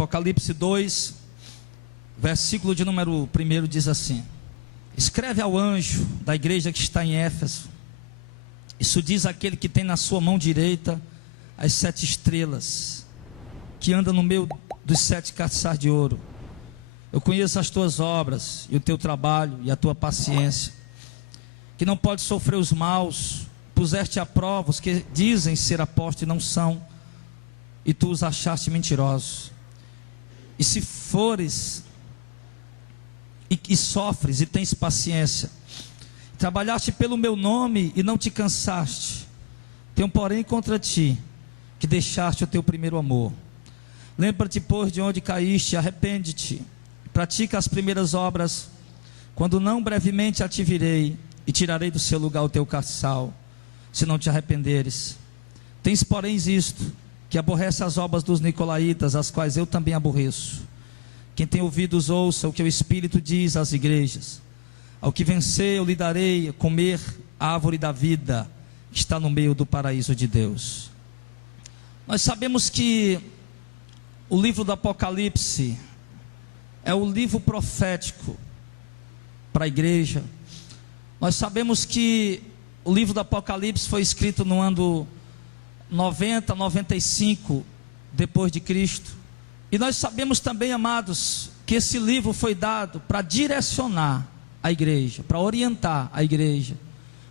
Apocalipse 2, versículo de número 1 diz assim: escreve ao anjo da igreja que está em Éfeso, isso diz aquele que tem na sua mão direita as 7 estrelas, que anda no meio dos 7 castiçais de ouro. Eu conheço as tuas obras, e o teu trabalho, e a tua paciência, que não pode sofrer os maus. Puseste à prova os que dizem ser apóstolos e não são, e tu os achaste mentirosos. E se fores e sofres e tens paciência, trabalhaste pelo meu nome e não te cansaste, tenho porém contra ti que deixaste o teu primeiro amor. Lembra-te, pois, de onde caíste, arrepende-te, pratica as primeiras obras. Quando não, brevemente a te virei e tirarei do seu lugar o teu castiçal, se não te arrependeres. Tens, porém, isto, que aborrece as obras dos nicolaítas, as quais eu também aborreço. Quem tem ouvidos, ouça o que o Espírito diz às igrejas. Ao que vencer, eu lhe darei a comer a árvore da vida, que está no meio do paraíso de Deus. Nós sabemos que o livro do Apocalipse é o livro profético para a igreja. Nós sabemos que o livro do Apocalipse foi escrito no ano 90, 95 depois de Cristo. E nós sabemos também, amados, que esse livro foi dado para direcionar a igreja, para orientar a igreja,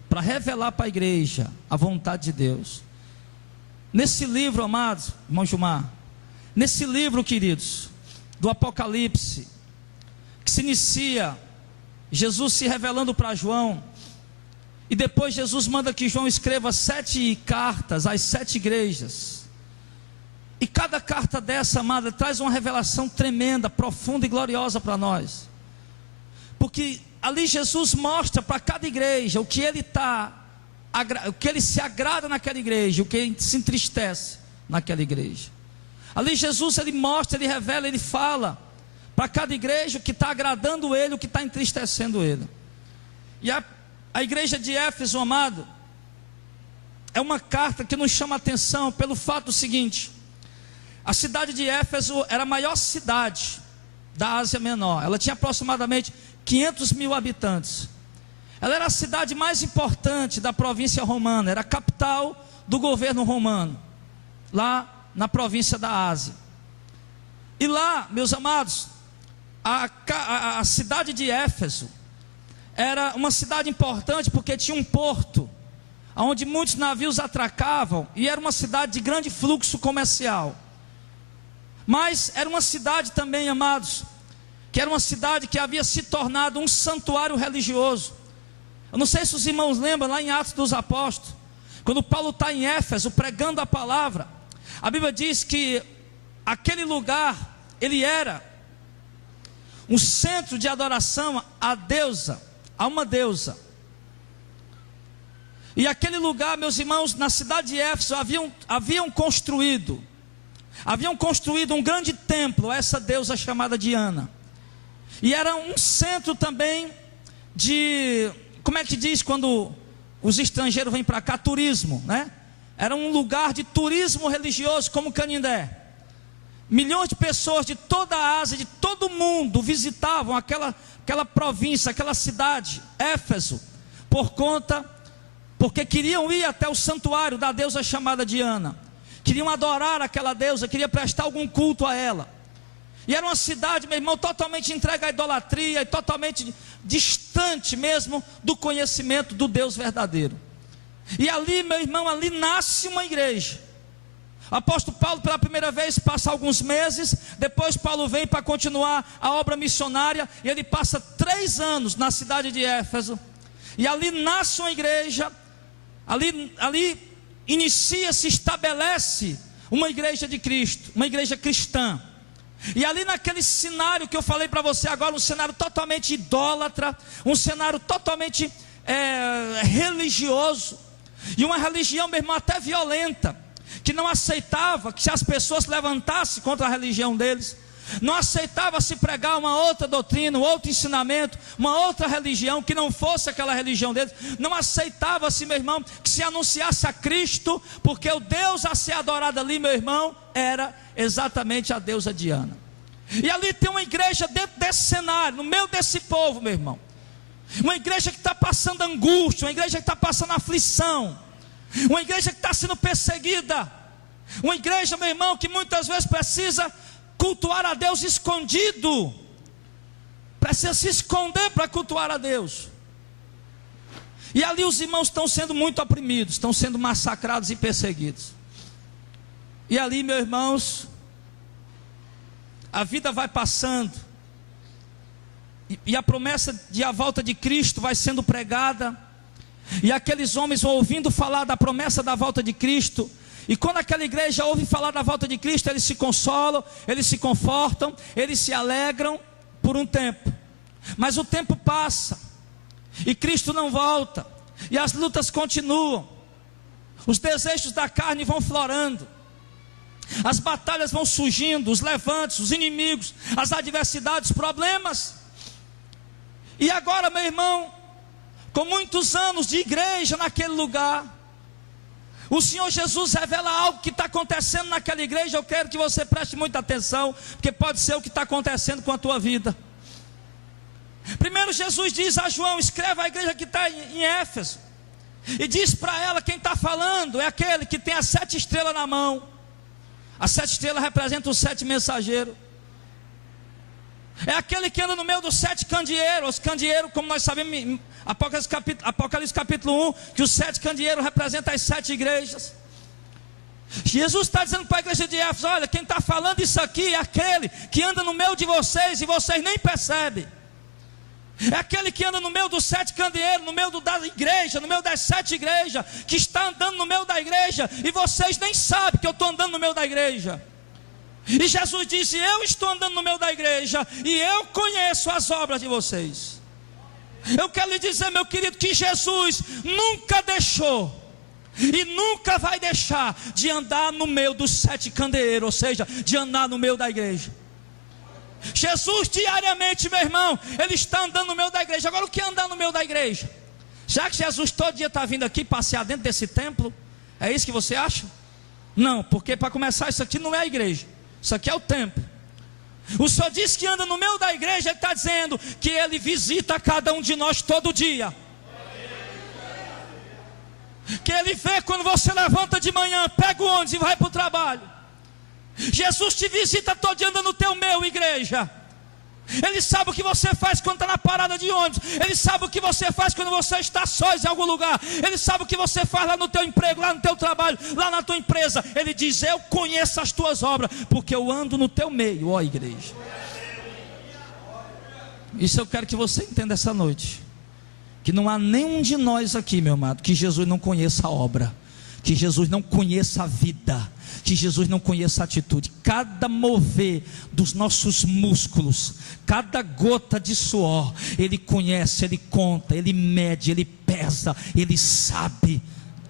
para revelar para a igreja a vontade de Deus. Nesse livro, amados, irmão Gilmar, nesse livro, queridos, do Apocalipse, que se inicia Jesus se revelando para João, e depois Jesus manda que João escreva 7 cartas às 7 igrejas, e cada carta dessa, amada, traz uma revelação tremenda, profunda e gloriosa para nós, porque ali Jesus mostra para cada igreja o que ele o que ele se agrada naquela igreja, o que ele se entristece naquela igreja. Ali Jesus, ele mostra, ele revela, ele fala para cada igreja o que está agradando ele, o que está entristecendo ele. E a igreja de Éfeso, amado, é uma carta que nos chama a atenção pelo fato seguinte: a cidade de Éfeso era a maior cidade da Ásia Menor. Ela tinha aproximadamente 500 mil habitantes. Ela era a cidade mais importante da província romana, era a capital do governo romano, lá na província da Ásia. E lá, meus amados, a cidade de Éfeso era uma cidade importante porque tinha um porto, onde muitos navios atracavam, e era uma cidade de grande fluxo comercial. Mas era uma cidade também, amados, que era uma cidade que havia se tornado um santuário religioso. Eu não sei se os irmãos lembram, lá em Atos dos Apóstolos, quando Paulo está em Éfeso pregando a palavra, a Bíblia diz que aquele lugar, ele era um centro de adoração a deusa, a uma deusa. E aquele lugar, meus irmãos, na cidade de Éfeso, haviam construído um grande templo a essa deusa chamada Diana. E era um centro também de, como é que diz quando os estrangeiros vêm para cá? Turismo, né? Era um lugar de turismo religioso como Canindé. Milhões de pessoas de toda a Ásia, de todo o mundo, visitavam aquela província, aquela cidade, Éfeso, porque queriam ir até o santuário da deusa chamada Diana, queriam adorar aquela deusa, queriam prestar algum culto a ela. E era uma cidade, meu irmão, totalmente entregue à idolatria e totalmente distante mesmo do conhecimento do Deus verdadeiro. E ali, meu irmão, ali nasce uma igreja. O apóstolo Paulo, pela primeira vez, passa alguns meses. Depois Paulo vem para continuar a obra missionária, e ele passa 3 anos na cidade de Éfeso. E ali nasce uma igreja. Ali inicia-se, estabelece uma igreja de Cristo, uma igreja cristã. E ali naquele cenário que eu falei para você agora, um cenário totalmente idólatra, um cenário totalmente religioso, e uma religião, meu irmão, até violenta, que não aceitava que as pessoas se levantassem contra a religião deles, Não aceitava se pregar uma outra doutrina, um outro ensinamento, uma outra religião que não fosse aquela religião deles. Não aceitava-se, meu irmão, que se anunciasse a Cristo, porque o Deus a ser adorado ali, meu irmão, era exatamente a deusa Diana. E ali tem uma igreja dentro desse cenário, no meio desse povo, meu irmão. Uma igreja que está passando angústia, uma igreja que está passando aflição, uma igreja que está sendo perseguida, uma igreja, meu irmão, que muitas vezes precisa cultuar a Deus escondido, precisa se esconder para cultuar a Deus. E ali os irmãos estão sendo muito oprimidos, estão sendo massacrados e perseguidos. E ali, meus irmãos, a vida vai passando, e a promessa de a volta de Cristo vai sendo pregada, e aqueles homens vão ouvindo falar da promessa da volta de Cristo. E quando aquela igreja ouve falar da volta de Cristo, eles se consolam, eles se confortam, eles se alegram por um tempo. Mas o tempo passa, e Cristo não volta, e as lutas continuam, os desejos da carne vão florando, as batalhas vão surgindo, os levantes, os inimigos, as adversidades, os problemas. E agora, meu irmão, com muitos anos de igreja naquele lugar, o Senhor Jesus revela algo que está acontecendo naquela igreja. Eu quero que você preste muita atenção, porque pode ser o que está acontecendo com a tua vida. Primeiro Jesus diz a João: escreva a igreja que está em Éfeso, e diz para ela, quem está falando é aquele que tem as 7 estrelas na mão. As 7 estrelas representam os 7 mensageiros. É aquele que anda no meio dos 7 candeeiros. Os candeeiros, como nós sabemos em Apocalipse capítulo 1, que os 7 candeeiros representam as 7 igrejas. Jesus está dizendo para a igreja de Éfeso: olha, quem está falando isso aqui é aquele que anda no meio de vocês e vocês nem percebem. É aquele que anda no meio dos 7 candeeiros, no meio da igreja, no meio das 7 igrejas, que está andando no meio da igreja, e vocês nem sabem que eu estou andando no meio da igreja. E Jesus disse: eu estou andando no meio da igreja, e eu conheço as obras de vocês. Eu quero lhe dizer, meu querido, que Jesus nunca deixou e nunca vai deixar de andar no meio dos 7 candeeiros, ou seja, de andar no meio da igreja. Jesus diariamente, meu irmão, ele está andando no meio da igreja. Agora, o que é andar no meio da igreja? Já que Jesus todo dia está vindo aqui passear dentro desse templo, é isso que você acha? Não, porque para começar, isso aqui não é a igreja, isso aqui é o templo. O Senhor disse que anda no meio da igreja. Ele está dizendo que Ele visita cada um de nós todo dia, que Ele vê quando você levanta de manhã, pega o ônibus e vai para o trabalho. Jesus te visita todo dia, anda no teu meio, igreja. Ele sabe o que você faz quando está na parada de ônibus. Ele sabe o que você faz quando você está sós em algum lugar. Ele sabe o que você faz lá no teu emprego, lá no teu trabalho, lá na tua empresa. Ele diz: eu conheço as tuas obras, porque eu ando no teu meio, ó igreja. Isso eu quero que você entenda essa noite, que não há nenhum de nós aqui, meu amado, que Jesus não conheça a obra, que Jesus não conheça a vida, que Jesus não conheça a atitude. Cada mover dos nossos músculos, cada gota de suor, Ele conhece, Ele conta, Ele mede, Ele pesa, Ele sabe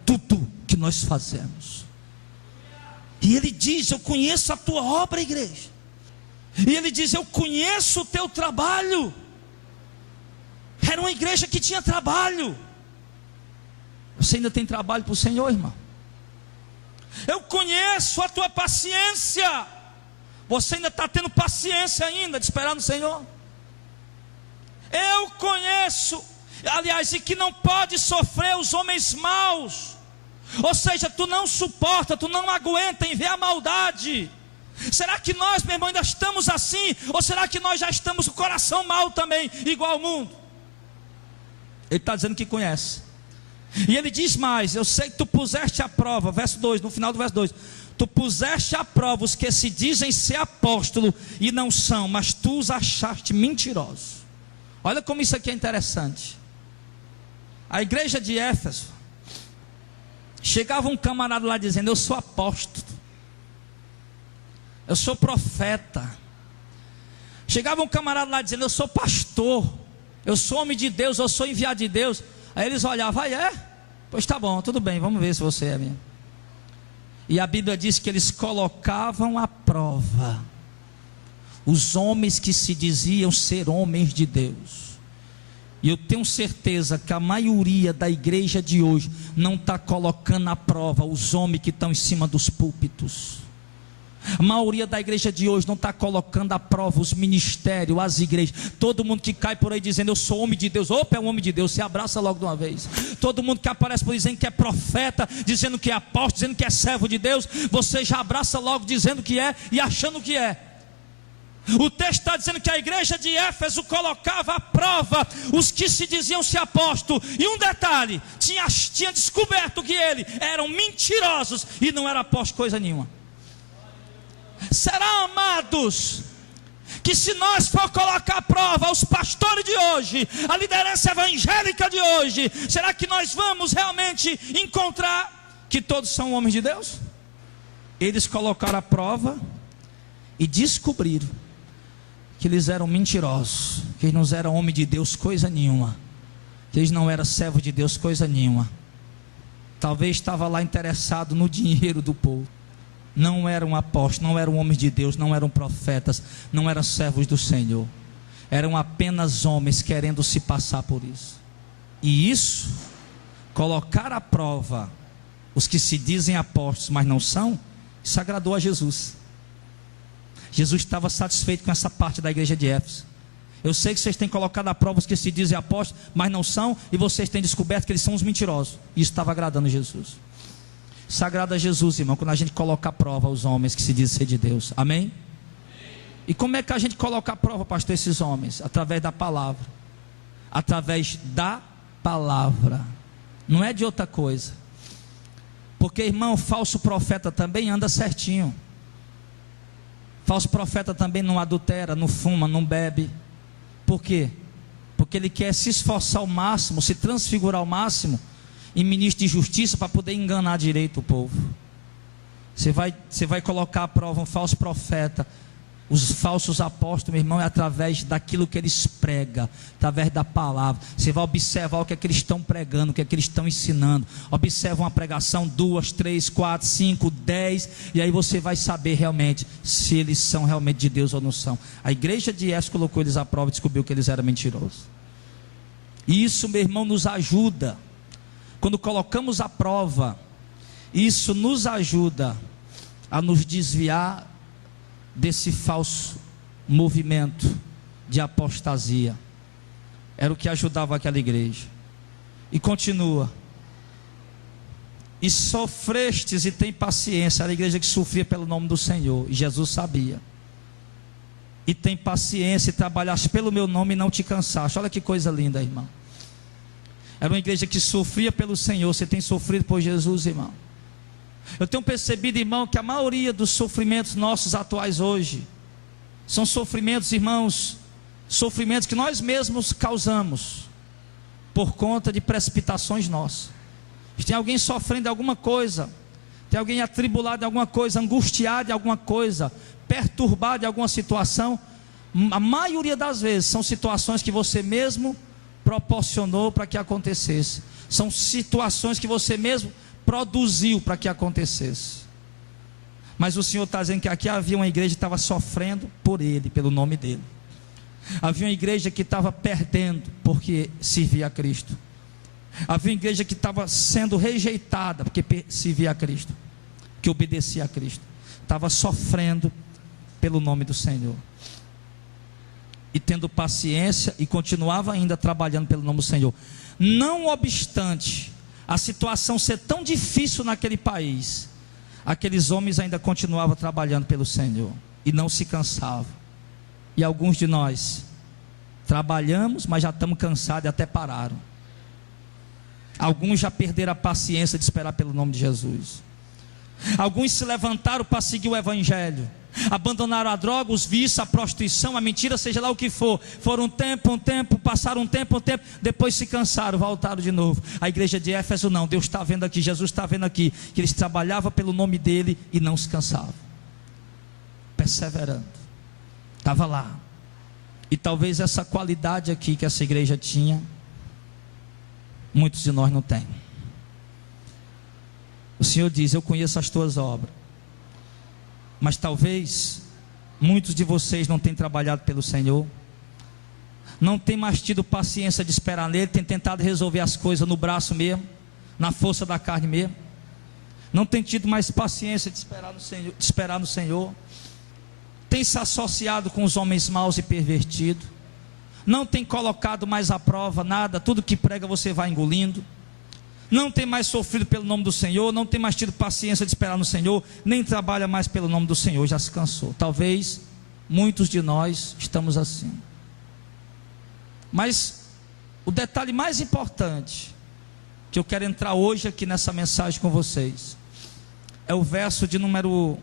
tudo que nós fazemos. E Ele diz: eu conheço a tua obra, igreja. E Ele diz: eu conheço o teu trabalho. Era uma igreja que tinha trabalho. Você ainda tem trabalho para o Senhor, irmão? Eu conheço a tua paciência. Você ainda está tendo paciência ainda de esperar no Senhor? Eu conheço, aliás, e que não pode sofrer os homens maus. Ou seja, tu não suporta, tu não aguenta em ver a maldade. Será que nós, meu irmão, ainda estamos assim? Ou será que nós já estamos com o coração mau também, igual ao mundo? Ele está dizendo que conhece. E ele diz mais: eu sei que tu puseste à prova, verso 2, no final do verso 2, tu puseste à prova os que se dizem ser apóstolo e não são, mas tu os achaste mentirosos. Olha como isso aqui é interessante. A igreja de Éfeso, chegava um camarada lá dizendo: eu sou apóstolo, eu sou profeta. Chegava um camarada lá dizendo: eu sou pastor, eu sou homem de Deus, eu sou enviado de Deus. Aí eles olhavam: aí é? Pois tá bom, tudo bem, vamos ver se você é mesmo. E a Bíblia diz que eles colocavam à prova os homens que se diziam ser homens de Deus. E eu tenho certeza que a maioria da igreja de hoje não está colocando à prova os homens que estão em cima dos púlpitos. A maioria da igreja de hoje não está colocando à prova os ministérios, as igrejas. Todo mundo que cai por aí dizendo eu sou homem de Deus, opa, é um homem de Deus, se abraça logo de uma vez. Todo mundo que aparece por aí dizendo que é profeta, dizendo que é apóstolo, dizendo que é servo de Deus, você já abraça logo dizendo que é e achando que é. O texto está dizendo que a igreja de Éfeso colocava à prova os que se diziam ser apóstolos. E um detalhe, tinha descoberto que eles eram mentirosos e não era apóstolo coisa nenhuma. Será, amados, que se nós for colocar à prova os pastores de hoje, a liderança evangélica de hoje, será que nós vamos realmente encontrar que todos são homens de Deus? Eles colocaram à prova e descobriram que eles eram mentirosos, que eles não eram homem de Deus coisa nenhuma, que eles não eram servo de Deus coisa nenhuma. Talvez estava lá interessado no dinheiro do povo. Não eram apóstolos, não eram homens de Deus, não eram profetas, não eram servos do Senhor. Eram apenas homens querendo se passar por isso. E isso, colocar à prova os que se dizem apóstolos, mas não são, isso agradou a Jesus. Jesus estava satisfeito com essa parte da igreja de Éfeso. Eu sei que vocês têm colocado à prova os que se dizem apóstolos, mas não são, e vocês têm descoberto que eles são os mentirosos. Isso estava agradando Jesus. Isso agrada a Jesus, irmão, quando a gente coloca à prova os homens que se dizem ser de Deus. Amém? E como é que a gente coloca à prova, pastor, esses homens? Através da palavra. Através da palavra. Não é de outra coisa. Porque, irmão, falso profeta também anda certinho. Falso profeta também não adultera, não fuma, não bebe. Por quê? Porque ele quer se esforçar ao máximo, se transfigurar ao máximo em ministro de justiça para poder enganar direito o povo. Você vai colocar à prova um falso profeta, os falsos apóstolos, meu irmão, é através daquilo que eles pregam, através da palavra. Você vai observar o que é que eles estão pregando, o que é que eles estão ensinando. Observa uma pregação, 2, 3, 4, 5, 10, e aí você vai saber realmente se eles são realmente de Deus ou não são. A igreja de Éfeso colocou eles à prova e descobriu que eles eram mentirosos. E isso, meu irmão, nos ajuda. Quando colocamos à prova, isso nos ajuda a nos desviar desse falso movimento de apostasia. Era o que ajudava aquela igreja. E continua: e sofrestes e tem paciência. Era a igreja que sofria pelo nome do Senhor, e Jesus sabia. E tem paciência e trabalhaste pelo meu nome e não te cansaste. Olha que coisa linda, irmão. Era uma igreja que sofria pelo Senhor. Você tem sofrido por Jesus, irmão? Eu tenho percebido, irmão, que a maioria dos sofrimentos nossos atuais hoje são sofrimentos, irmãos, sofrimentos que nós mesmos causamos por conta de precipitações nossas. Tem alguém sofrendo de alguma coisa, tem alguém atribulado de alguma coisa, angustiado de alguma coisa, perturbado de alguma situação. A maioria das vezes são situações que você mesmo proporcionou para que acontecesse. São situações que você mesmo produziu para que acontecesse. Mas o Senhor está dizendo que aqui havia uma igreja que estava sofrendo por Ele, pelo nome dEle. Havia uma igreja que estava perdendo porque servia a Cristo. Havia uma igreja que estava sendo rejeitada porque servia a Cristo, que obedecia a Cristo. Estava sofrendo pelo nome do Senhor. E tendo paciência, e continuava ainda trabalhando pelo nome do Senhor. Não obstante a situação ser tão difícil naquele país, aqueles homens ainda continuavam trabalhando pelo Senhor e não se cansavam. E alguns de nós trabalhamos, mas já estamos cansados e até pararam. Alguns já perderam a paciência de esperar pelo nome de Jesus. Alguns se levantaram para seguir o Evangelho, abandonaram a droga, os vícios, a prostituição, a mentira, seja lá o que for. Foram um tempo, passaram um tempo, depois se cansaram, voltaram de novo. A igreja de Éfeso não, Deus está vendo aqui, Jesus está vendo aqui, que eles trabalhavam pelo nome dele e não se cansavam, perseverando, estava lá. E talvez essa qualidade aqui que essa igreja tinha, muitos de nós não têm. O Senhor diz: eu conheço as tuas obras, mas talvez Muitos de vocês não têm trabalhado pelo Senhor, não tem mais tido paciência de esperar nele, tem tentado resolver as coisas no braço mesmo, na força da carne mesmo, não tem tido mais paciência de esperar no Senhor, tem se associado com os homens maus e pervertidos, não tem colocado mais à prova nada, tudo que prega você vai engolindo, não tem mais sofrido pelo nome do Senhor, não tem mais tido paciência de esperar no Senhor, nem trabalha mais pelo nome do Senhor, já se cansou. Talvez muitos de nós estamos assim. Mas o detalhe mais importante que eu quero entrar hoje aqui nessa mensagem com vocês é o verso de número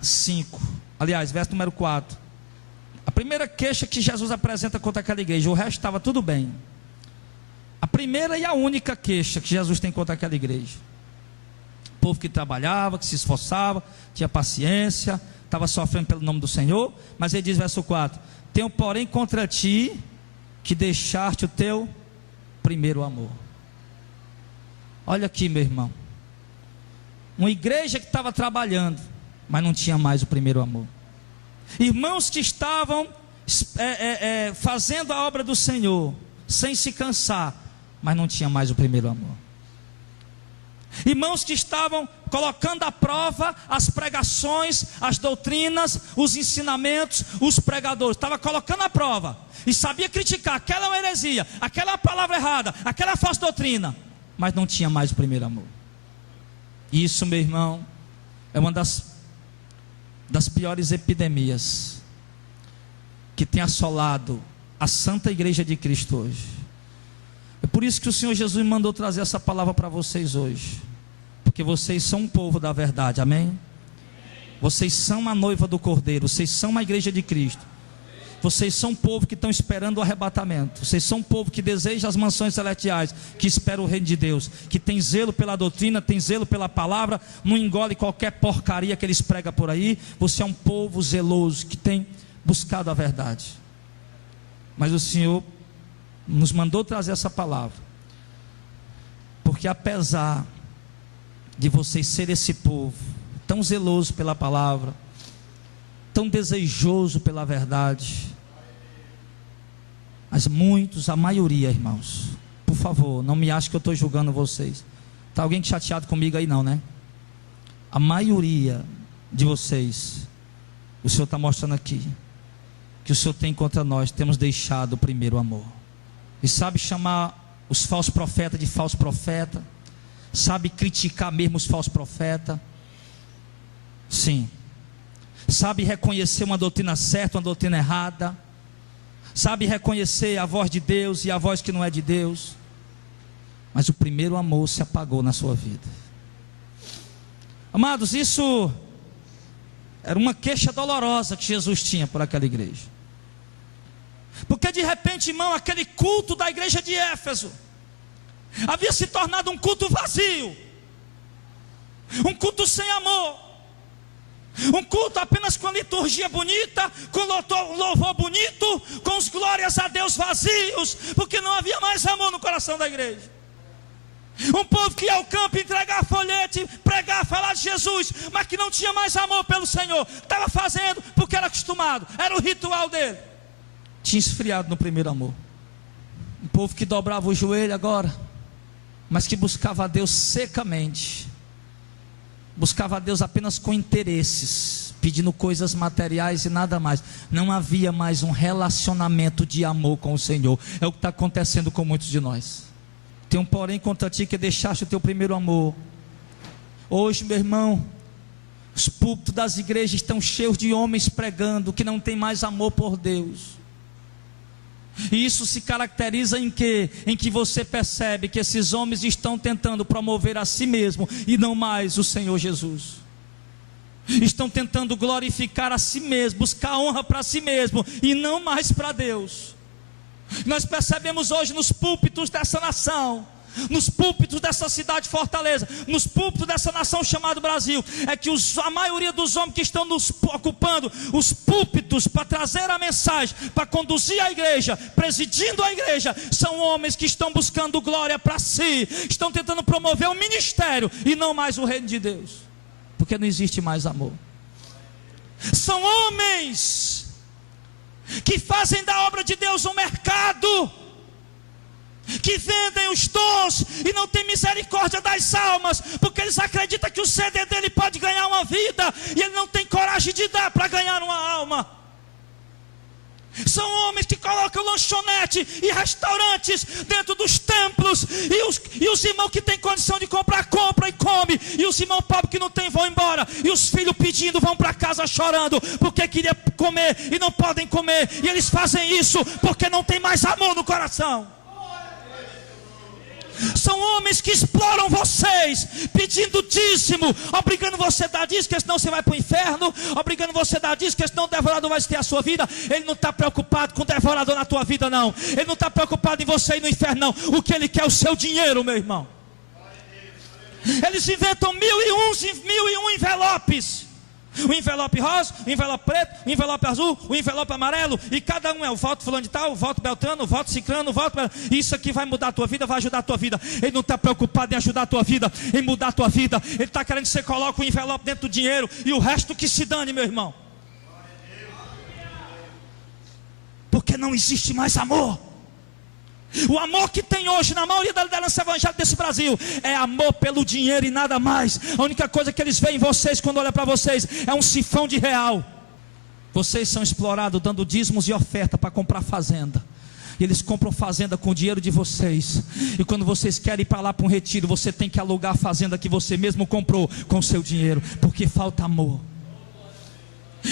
5, aliás, verso número 4. A primeira queixa que Jesus apresenta contra aquela igreja, o resto estava tudo bem. A primeira e a única queixa que Jesus tem contra aquela igreja: o povo que trabalhava, que se esforçava, tinha paciência, estava sofrendo pelo nome do Senhor. Mas ele diz, verso 4: tenho porém contra ti que deixaste o teu primeiro amor. Olha aqui, meu irmão, uma igreja que estava trabalhando, mas não tinha mais o primeiro amor. Irmãos que estavam fazendo a obra do Senhor sem se cansar, mas não tinha mais o primeiro amor. Irmãos que estavam colocando à prova as pregações, as doutrinas, os ensinamentos, os pregadores, estava colocando à prova, e sabia criticar, aquela é uma heresia, aquela é a palavra errada, aquela é a falsa doutrina, mas não tinha mais o primeiro amor. Isso, meu irmão, é uma das piores epidemias que tem assolado a Santa Igreja de Cristo hoje. É por isso que o Senhor Jesus me mandou trazer essa palavra para vocês hoje, porque vocês são um povo da verdade, amém? Vocês são a noiva do Cordeiro, vocês são uma igreja de Cristo, vocês são um povo que estão esperando o arrebatamento, vocês são um povo que deseja as mansões celestiais, que espera o reino de Deus, que tem zelo pela doutrina, tem zelo pela palavra, não engole qualquer porcaria que eles pregam por aí. Você é um povo zeloso, que tem buscado a verdade. Mas o Senhor nos mandou trazer essa palavra, porque apesar de vocês serem esse povo tão zeloso pela palavra, tão desejoso pela verdade, mas muitos, a maioria, irmãos, por favor, não me ache que eu estou julgando vocês. Está alguém chateado comigo aí não, né? A maioria de vocês, o Senhor está mostrando aqui, que o Senhor tem contra nós, temos deixado o primeiro amor. E sabe chamar os falsos profetas de falso profeta, sabe criticar mesmo os falsos profetas, sim, sabe reconhecer uma doutrina certa, uma doutrina errada, sabe reconhecer a voz de Deus e a voz que não é de Deus, mas o primeiro amor se apagou na sua vida. Amados, isso era uma queixa dolorosa que Jesus tinha por aquela igreja, porque de repente, irmão, aquele culto da igreja de Éfeso havia se tornado um culto vazio, um culto sem amor, um culto apenas com liturgia bonita, com louvor bonito, com os glórias a Deus vazios, porque não havia mais amor no coração da igreja. Um povo que ia ao campo entregar folhete, pregar, falar de Jesus, mas que não tinha mais amor pelo Senhor, estava fazendo porque era acostumado, era o ritual dele. Tinha esfriado no primeiro amor. Um povo que dobrava o joelho agora, mas que buscava a Deus secamente, buscava a Deus apenas com interesses, pedindo coisas materiais e nada mais. Não havia mais um relacionamento de amor com o Senhor. É o que está acontecendo com muitos de nós. Tem um porém contra ti, que deixaste o teu primeiro amor. Hoje, meu irmão, os púlpitos das igrejas estão cheios de homens pregando que não tem mais amor por Deus. E isso se caracteriza em quê? Em que você percebe que esses homens estão tentando promover a si mesmo e não mais o Senhor Jesus. Estão tentando glorificar a si mesmo, buscar honra para si mesmo e não mais para Deus. Nós percebemos hoje nos púlpitos dessa nação, nos púlpitos dessa cidade de Fortaleza, nos púlpitos dessa nação chamada Brasil, é que a maioria dos homens que estão nos ocupando os púlpitos para trazer a mensagem, para conduzir a igreja, presidindo a igreja, são homens que estão buscando glória para si, estão tentando promover o ministério e não mais o reino de Deus, porque não existe mais amor. São homens que fazem da obra de Deus um mercado, que vendem os dons e não tem misericórdia das almas, porque eles acreditam que o CD dele pode ganhar uma vida, e ele não tem coragem de dar para ganhar uma alma. São homens que colocam lanchonete e restaurantes dentro dos templos, e os irmãos que têm condição de comprar, compra e come, e os irmãos pobres que não têm vão embora, e os filhos pedindo vão para casa chorando, porque queriam comer e não podem comer, e eles fazem isso porque não tem mais amor no coração. São homens que exploram vocês, pedindo dízimo, obrigando você a dar dízimo, porque senão você vai para o inferno, obrigando você a dar dízimo, porque senão o devorador vai ter a sua vida. Ele não está preocupado com o devorador na tua vida, não. Ele não está preocupado em você ir no inferno, não. O que ele quer é o seu dinheiro, meu irmão. Eles inventam mil e um envelopes. O envelope rosa, o envelope preto, o envelope azul, o envelope amarelo, e cada um é o voto fulano de tal, o voto beltrano, o voto ciclano, o voto... Isso aqui vai mudar a tua vida, vai ajudar a tua vida. Ele não está preocupado em ajudar a tua vida, em mudar a tua vida. Ele está querendo que você coloque o envelope dentro do dinheiro, e o resto que se dane, meu irmão. Porque não existe mais amor. O amor que tem hoje na maioria da liderança evangélica desse Brasil é amor pelo dinheiro e nada mais. A única coisa que eles veem em vocês quando olham para vocês é um sifão de real. Vocês são explorados dando dízimos e oferta para comprar fazenda. E eles compram fazenda com o dinheiro de vocês. E quando vocês querem ir para lá para um retiro, você tem que alugar a fazenda que você mesmo comprou com o seu dinheiro, porque falta amor.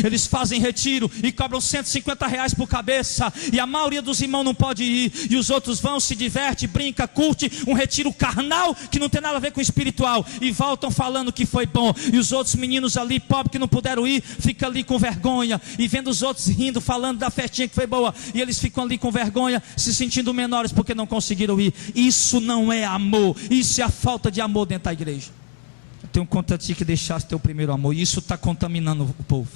Eles fazem retiro e cobram R$150 por cabeça, e a maioria dos irmãos não pode ir, e os outros vão, se diverte, brinca, curte um retiro carnal que não tem nada a ver com o espiritual, e voltam falando que foi bom. E os outros meninos ali, pobres, que não puderam ir, ficam ali com vergonha, e vendo os outros rindo, falando da festinha que foi boa, e eles ficam ali com vergonha, se sentindo menores porque não conseguiram ir. Isso não é amor, isso é a falta de amor dentro da igreja. Eu tenho contra ti que deixaste teu primeiro amor, e isso está contaminando o povo.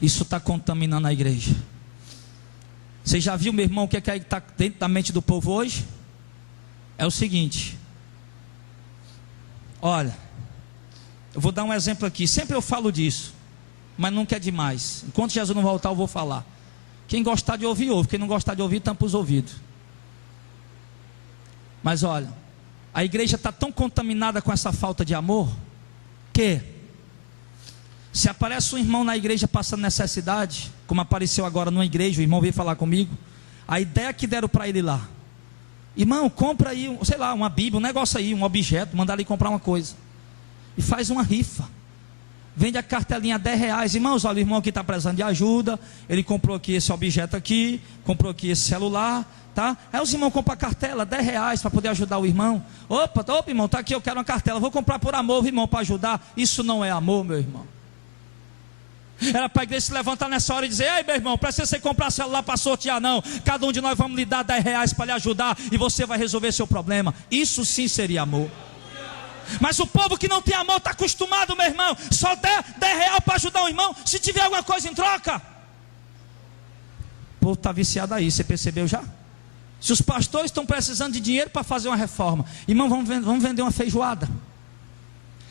Isso está contaminando a igreja. Você já viu, meu irmão, o que é que está dentro da mente do povo hoje? É o seguinte. Olha, eu vou dar um exemplo aqui. Sempre eu falo disso, mas nunca é demais. Enquanto Jesus não voltar, eu vou falar. Quem gostar de ouvir, ouve. Quem não gostar de ouvir, tampa os ouvidos. Mas olha, a igreja está tão contaminada com essa falta de amor, que se aparece um irmão na igreja passando necessidade, como apareceu agora numa igreja, o irmão veio falar comigo, a ideia que deram para ele lá: irmão, compra aí, sei lá, uma Bíblia, um negócio aí, um objeto, manda ele comprar uma coisa, e faz uma rifa, vende a cartelinha R$10, irmãos, olha, o irmão aqui está precisando de ajuda, ele comprou aqui esse objeto aqui, comprou aqui esse celular, tá? Aí os irmãos compram a cartela, R$10 para poder ajudar o irmão. Opa, irmão, está aqui, eu quero uma cartela, vou comprar por amor, irmão, para ajudar. Isso não é amor, meu irmão. Era para a igreja se levantar nessa hora e dizer: ei, meu irmão, precisa você comprar celular para sortear, não. Cada um de nós vamos lhe dar R$10 para lhe ajudar, e você vai resolver seu problema. Isso sim seria amor. Mas o povo que não tem amor está acostumado, meu irmão, só der R$10 para ajudar o irmão, se tiver alguma coisa em troca. O povo está viciado aí, você percebeu já? Se os pastores estão precisando de dinheiro para fazer uma reforma, irmão, vamos vender uma feijoada,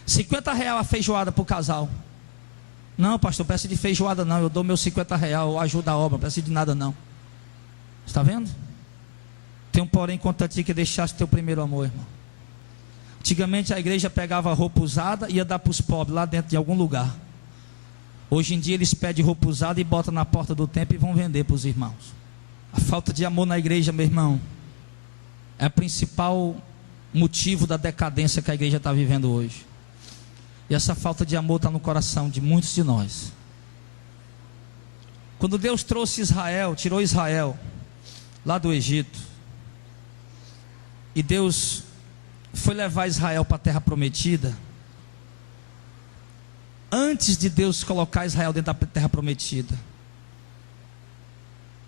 R$50 a feijoada para o casal. Não, pastor, preciso de feijoada não, eu dou meus R$50, eu ajudo a obra, não preciso de nada não. Está vendo? Tem um porém contra ti que deixaste teu primeiro amor, irmão. Antigamente a igreja pegava roupa usada e ia dar para os pobres lá dentro de algum lugar. Hoje em dia eles pedem roupa usada e botam na porta do templo e vão vender para os irmãos. A falta de amor na igreja, meu irmão, é o principal motivo da decadência que a igreja está vivendo hoje. E essa falta de amor está no coração de muitos de nós. Quando Deus trouxe Israel, tirou Israel lá do Egito, e Deus foi levar Israel para a terra prometida, antes de Deus colocar Israel dentro da terra prometida,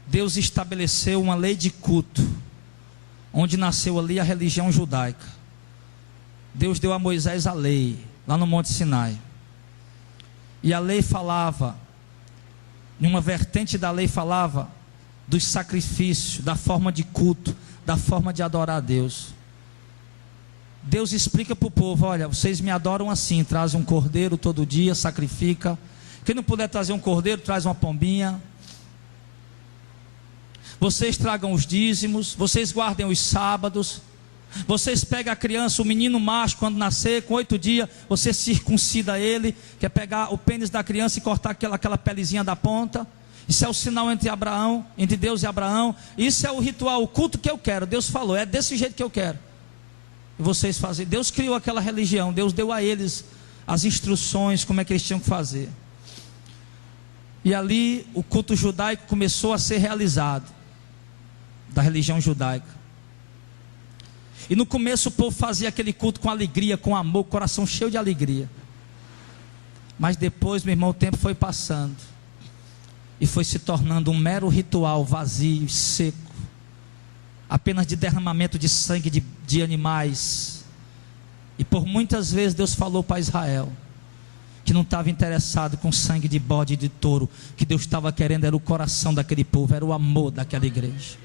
Deus estabeleceu uma lei de culto, onde nasceu ali a religião judaica. Deus deu a Moisés a lei, lá no Monte Sinai, e a lei falava, numa vertente da lei falava dos sacrifícios, da forma de culto, da forma de adorar a Deus. Deus explica para o povo: olha, vocês me adoram assim, trazem um cordeiro todo dia, sacrifica, Quem não puder trazer um cordeiro, traz uma pombinha. Vocês tragam os dízimos, vocês guardem os sábados. Vocês pegam a criança, o menino macho, quando nascer, com 8 dias, você circuncida ele, que é pegar o pênis da criança e cortar aquela pelezinha da ponta. Isso é o sinal entre Deus e Abraão. Isso é o ritual, o culto que eu quero. Deus falou, é desse jeito que eu quero. E vocês fazem. Deus criou aquela religião, Deus deu a eles as instruções, como é que eles tinham que fazer. E ali o culto judaico começou a ser realizado, da religião judaica. E no começo o povo fazia aquele culto com alegria, com amor, coração cheio de alegria. Mas depois, meu irmão, o tempo foi passando e foi se tornando um mero ritual vazio, seco, apenas de derramamento de sangue de animais. E por muitas vezes Deus falou para Israel que não estava interessado com sangue de bode e de touro. Que Deus estava querendo era o coração daquele povo, era o amor daquela igreja.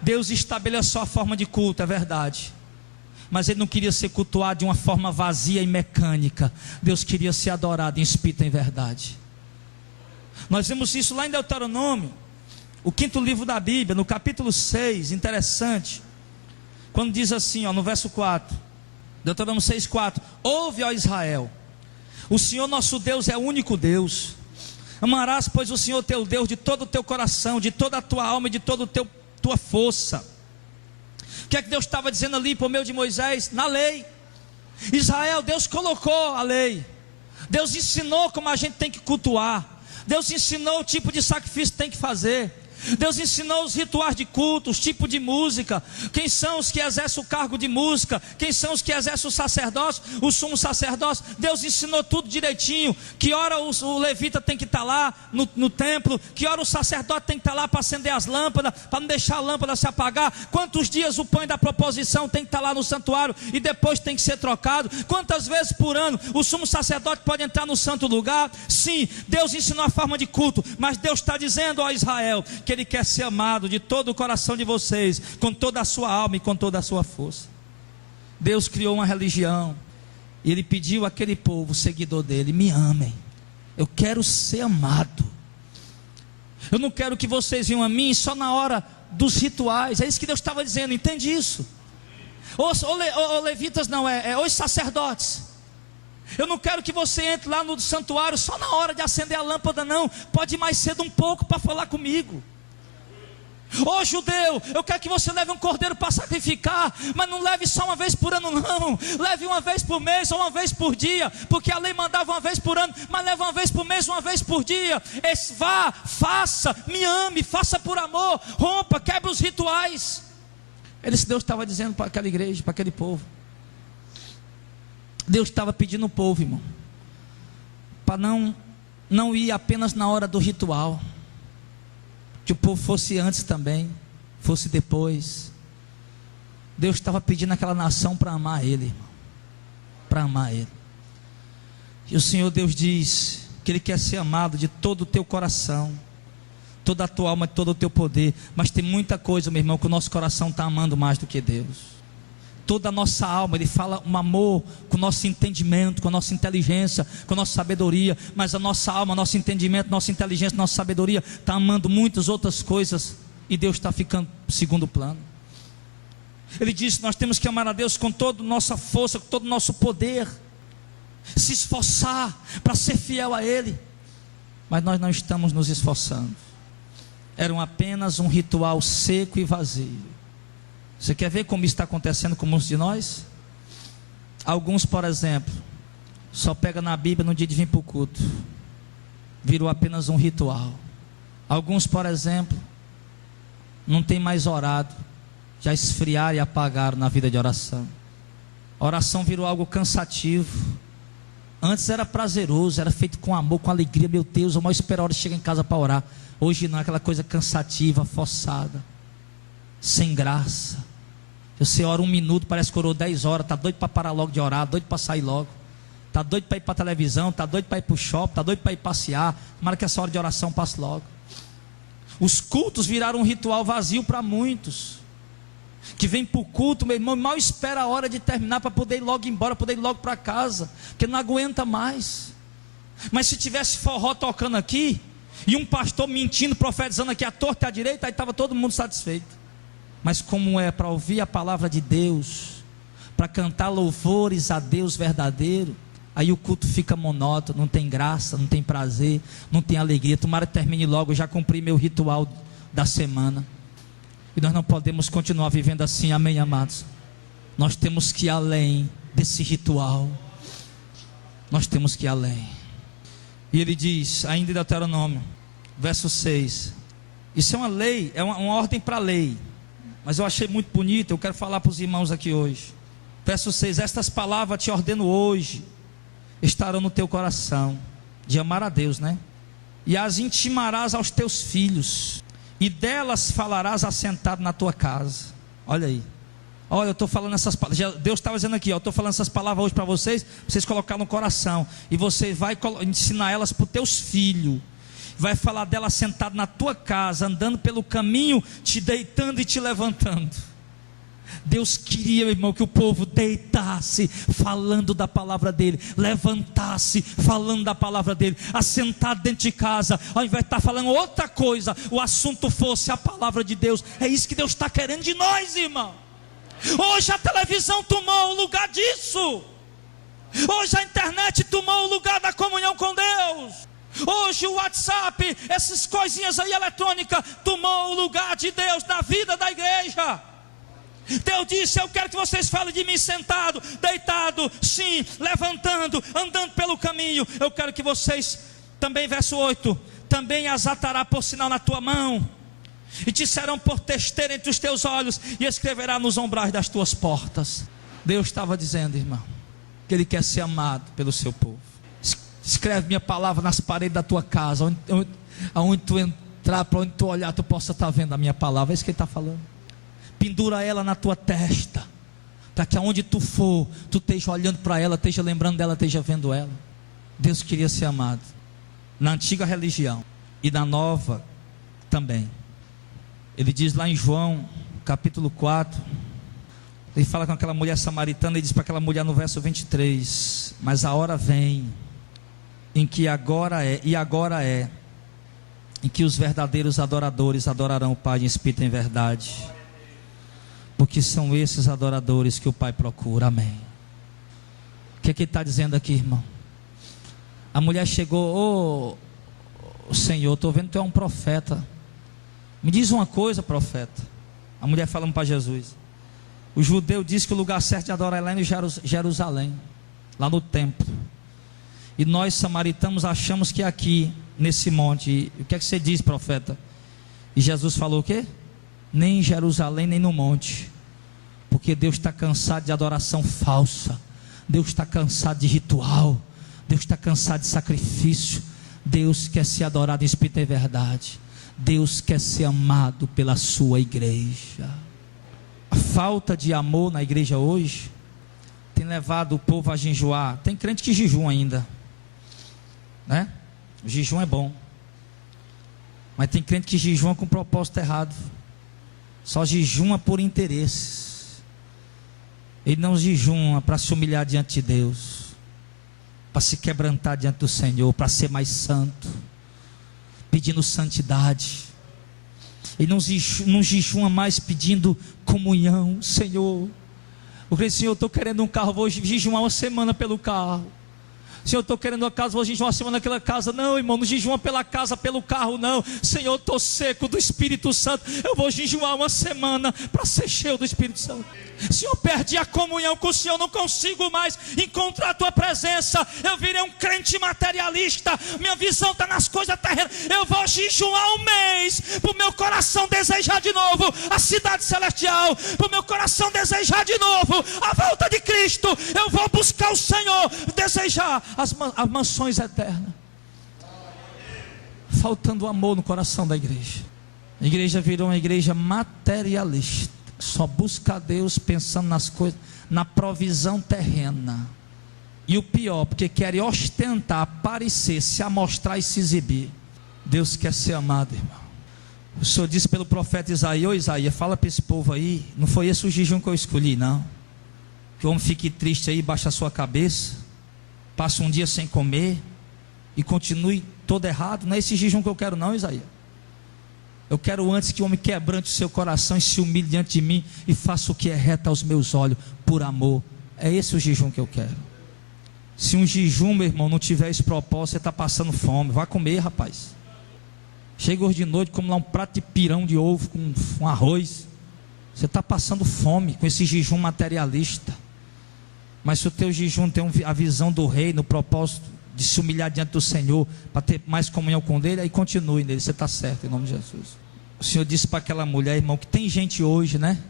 Deus estabeleceu a forma de culto, é verdade, mas Ele não queria ser cultuado de uma forma vazia e mecânica. Deus queria ser adorado em espírito e em verdade. Nós vemos isso lá em Deuteronômio, o 5º livro da Bíblia, no capítulo 6, interessante, quando diz assim, no verso 4, Deuteronômio 6,4: ouve, ó Israel, o Senhor nosso Deus é o único Deus. Amarás, pois, o Senhor teu Deus de todo o teu coração, de toda a tua alma e de todo o tua força. O que é que Deus estava dizendo ali por meio de Moisés? Na lei. Israel, Deus colocou a lei. Deus ensinou como a gente tem que cultuar. Deus ensinou o tipo de sacrifício que tem que fazer. Deus ensinou os rituais de culto, os tipos de música, quem são os que exercem o cargo de música, quem são os que exercem o sacerdócio, o sumo sacerdócio. Deus ensinou tudo direitinho, que hora o levita tem que estar lá no templo, que hora o sacerdote tem que estar lá para acender as lâmpadas, para não deixar a lâmpada se apagar, quantos dias o pão da proposição tem que estar lá no santuário e depois tem que ser trocado, quantas vezes por ano o sumo sacerdote pode entrar no santo lugar. Sim, Deus ensinou a forma de culto, mas Deus está dizendo a Israel que Ele quer ser amado de todo o coração de vocês, com toda a sua alma e com toda a sua força. Deus criou uma religião e Ele pediu àquele povo, seguidor dele: me amem, eu quero ser amado. Eu não quero que vocês venham a mim só na hora dos rituais. É isso que Deus estava dizendo, entende isso? Os levitas não, os sacerdotes. Eu não quero que você entre lá no santuário só na hora de acender a lâmpada, não. Pode ir mais cedo um pouco para falar comigo. Ô judeu, eu quero que você leve um cordeiro para sacrificar, mas não leve só uma vez por ano, não. Leve uma vez por mês ou uma vez por dia, porque a lei mandava uma vez por ano, mas leve uma vez por mês, uma vez por dia. Vá, faça, me ame, faça por amor, rompa, quebre os rituais. Deus estava dizendo para aquela igreja, para aquele povo. Deus estava pedindo ao povo, irmão, para não ir apenas na hora do ritual, que o povo fosse antes também, fosse depois. Deus estava pedindo àquela nação para amar Ele, irmão, para amar Ele. E o Senhor Deus diz que Ele quer ser amado de todo o teu coração, toda a tua alma, de todo o teu poder. Mas tem muita coisa, meu irmão, que o nosso coração está amando mais do que Deus. Toda a nossa alma, Ele fala um amor com o nosso entendimento, com a nossa inteligência, com a nossa sabedoria. Mas a nossa alma, nosso entendimento, nossa inteligência, nossa sabedoria está amando muitas outras coisas, e Deus está ficando em segundo plano. Ele diz que nós temos que amar a Deus com toda a nossa força, com todo o nosso poder, se esforçar para ser fiel a Ele. Mas nós não estamos nos esforçando. Era apenas um ritual seco e vazio. Você quer ver como isso está acontecendo com muitos de nós? Alguns, por exemplo, só pega na Bíblia no dia de vir para o culto, virou apenas um ritual. Alguns, por exemplo, não tem mais orado, já esfriaram e apagaram na vida de oração. A oração virou algo cansativo. Antes era prazeroso, era feito com amor, com alegria. Meu Deus, eu mal espero a hora de chegar em casa para orar. Hoje não, é aquela coisa cansativa, forçada, sem graça. Você ora 1 minuto, parece que orou 10 horas. Está doido para parar logo de orar, doido para sair logo. Está doido para ir para a televisão, está doido para ir para o shopping, está doido para ir passear. Tomara que essa hora de oração passe logo. Os cultos viraram um ritual vazio para muitos, que vem para o culto, meu irmão, mal espera a hora de terminar para poder ir logo embora, poder ir logo para casa, porque não aguenta mais. Mas se tivesse forró tocando aqui, e um pastor mentindo, profetizando aqui à torta e à direita, aí estava todo mundo satisfeito. Mas como é para ouvir a palavra de Deus, para cantar louvores a Deus verdadeiro, aí o culto fica monótono, não tem graça, não tem prazer, não tem alegria. Tomara que termine logo, eu já cumpri meu ritual da semana. E nós não podemos continuar vivendo assim, amém, amados? Nós temos que ir além desse ritual. Nós temos que ir além. E ele diz, ainda em Deuteronômio, verso 6. Isso é uma lei, é uma ordem para a lei. Mas eu achei muito bonito, eu quero falar para os irmãos aqui hoje. Verso 6, estas palavras te ordeno hoje, estarão no teu coração, de amar a Deus, né? E as intimarás aos teus filhos, e delas falarás assentado na tua casa. Olha aí. Olha, eu estou falando essas palavras. Deus estava dizendo aqui, eu estou falando essas palavras hoje para vocês colocar no coração. E você vai ensinar elas para os teus filhos. Vai falar delas sentado na tua casa, andando pelo caminho, te deitando e te levantando. Deus queria, meu irmão, que o povo deitasse falando da palavra dele, levantasse falando da palavra dele, assentado dentro de casa, ao invés de estar falando outra coisa, o assunto fosse a palavra de Deus. É isso que Deus está querendo de nós, irmão. Hoje a televisão tomou o lugar disso. Hoje a internet tomou o lugar da comunhão com Deus. Hoje o WhatsApp, essas coisinhas aí eletrônicas, tomou o lugar de Deus na vida da igreja. Deus disse, eu quero que vocês falem de mim sentado, deitado, sim, levantando, andando pelo caminho. Eu quero que vocês, também verso 8, também as atará por sinal na tua mão, e te serão por testeira entre os teus olhos, e escreverá nos umbrais das tuas portas. Deus estava dizendo, irmão, que Ele quer ser amado pelo seu povo. Escreve minha palavra nas paredes da tua casa, aonde tu entrar, para onde tu olhar, tu possa estar vendo a minha palavra. É isso que Ele está falando. Pendura ela na tua testa, para que aonde tu for, tu esteja olhando para ela, esteja lembrando dela, esteja vendo ela. Deus queria ser amado na antiga religião e na nova também. Ele diz lá em João capítulo 4, ele fala com aquela mulher samaritana, e diz para aquela mulher no verso 23, mas a hora vem, em que agora é, em que os verdadeiros adoradores adorarão o Pai em espírito e em verdade, porque são esses adoradores que o Pai procura, amém. O que é que ele está dizendo aqui, irmão? A mulher chegou, Senhor, estou vendo que tu é um profeta, me diz uma coisa, profeta. A mulher falando para Jesus, o judeu diz que o lugar certo de adorar é lá em Jerusalém, lá no templo, e nós samaritanos achamos que é aqui, nesse monte. E o que é que você diz, profeta? E Jesus falou o quê? Nem em Jerusalém, nem no monte, porque Deus está cansado de adoração falsa, Deus está cansado de ritual, Deus está cansado de sacrifício. Deus quer ser adorado em espírito e verdade. Deus quer ser amado pela sua igreja. A falta de amor na igreja hoje tem levado o povo a jejuar. Tem crente que jejum ainda, né? O jejum é bom, mas tem crente que jejuma com propósito errado. Só jejuma por interesses. Ele não jejuma para se humilhar diante de Deus, para se quebrantar diante do Senhor, para ser mais santo, pedindo santidade. Ele não jejuma mais pedindo comunhão. Senhor, porque Senhor, eu estou querendo um carro, vou jejuar uma semana pelo carro. Senhor, eu estou querendo uma casa, vou jejuar uma semana naquela casa. Não, irmão, não jejuma pela casa, pelo carro, não. Senhor, eu estou seco do Espírito Santo, eu vou jejuar uma semana para ser cheio do Espírito Santo. Senhor, perdi a comunhão com o Senhor, não consigo mais encontrar a tua presença. Eu virei um crente materialista, minha visão está nas coisas terrenas. Eu vou jejuar um mês para o meu coração desejar de novo a cidade celestial, para o meu coração desejar de novo a volta de Cristo. Eu vou buscar o Senhor, desejar as mansões eternas. Faltando amor no coração da igreja. A igreja virou uma igreja materialista, só busca a Deus pensando nas coisas, na provisão terrena. E o pior, porque querem ostentar, aparecer, se amostrar e se exibir. Deus quer ser amado, irmão. O Senhor disse pelo profeta Isaías: ô Isaías, fala para esse povo aí, não foi esse o jejum que eu escolhi, não. Que o homem fique triste aí, baixa a sua cabeça, passa um dia sem comer, e continue todo errado. Não é esse jejum que eu quero não, Isaías. Eu quero antes que o homem quebrante o seu coração e se humilhe diante de mim e faça o que é reto aos meus olhos, por amor. É esse o jejum que eu quero. Se um jejum, meu irmão, não tiver esse propósito, você está passando fome. Vai comer, rapaz. Chega hoje de noite, come lá um prato de pirão de ovo com arroz. Você está passando fome com esse jejum materialista. Mas se o teu jejum tem a visão do rei, no propósito de se humilhar diante do Senhor, para ter mais comunhão com Ele, aí continue nele, você está certo, em nome de Jesus. O Senhor disse para aquela mulher, irmão, que tem gente hoje, né?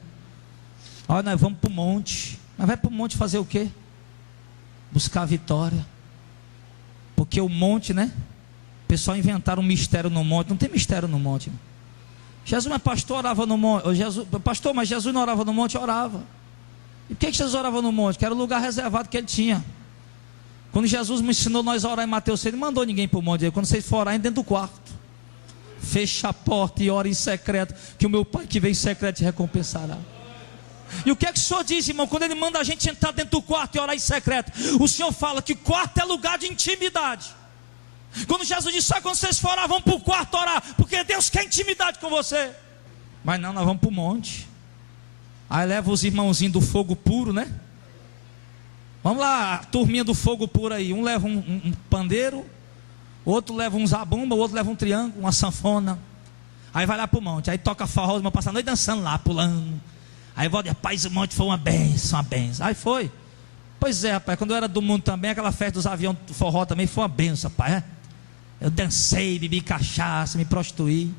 Olha, nós vamos para o monte. Mas vai para o monte fazer o quê? Buscar a vitória. Porque o monte, né? O pessoal inventaram um mistério no monte. Não tem mistério no monte, irmão. Jesus, mas pastor, orava no monte. Pastor, mas Jesus não orava no monte? Orava. E por que Jesus orava no monte? Que era o lugar reservado que ele tinha. Quando Jesus me ensinou nós a orar em Mateus 6, ele não mandou ninguém para o monte. Quando vocês forem orar, dentro do quarto, fecha a porta e ora em secreto, que o meu Pai que vem em secreto te recompensará. E o que é que o Senhor diz, irmão? Quando Ele manda a gente entrar dentro do quarto e orar em secreto, o Senhor fala que quarto é lugar de intimidade. Quando Jesus disse, quando vocês forem orar, vão para o quarto orar, porque Deus quer intimidade com você. Mas não, nós vamos para o monte. Aí leva os irmãozinhos do fogo puro, né? Vamos lá, turminha do fogo puro aí. Um leva um pandeiro, outro leva um zabumba, o outro leva um triângulo, uma sanfona. Aí vai lá para o monte, aí toca forró, os irmãos passam a noite dançando lá, pulando. Aí volta, rapaz, o monte foi uma benção, uma benção. Aí foi. Pois é, rapaz, quando eu era do mundo também, aquela festa dos aviões do forró também foi uma benção, rapaz. É? Eu dancei, bebi cachaça, me prostituí.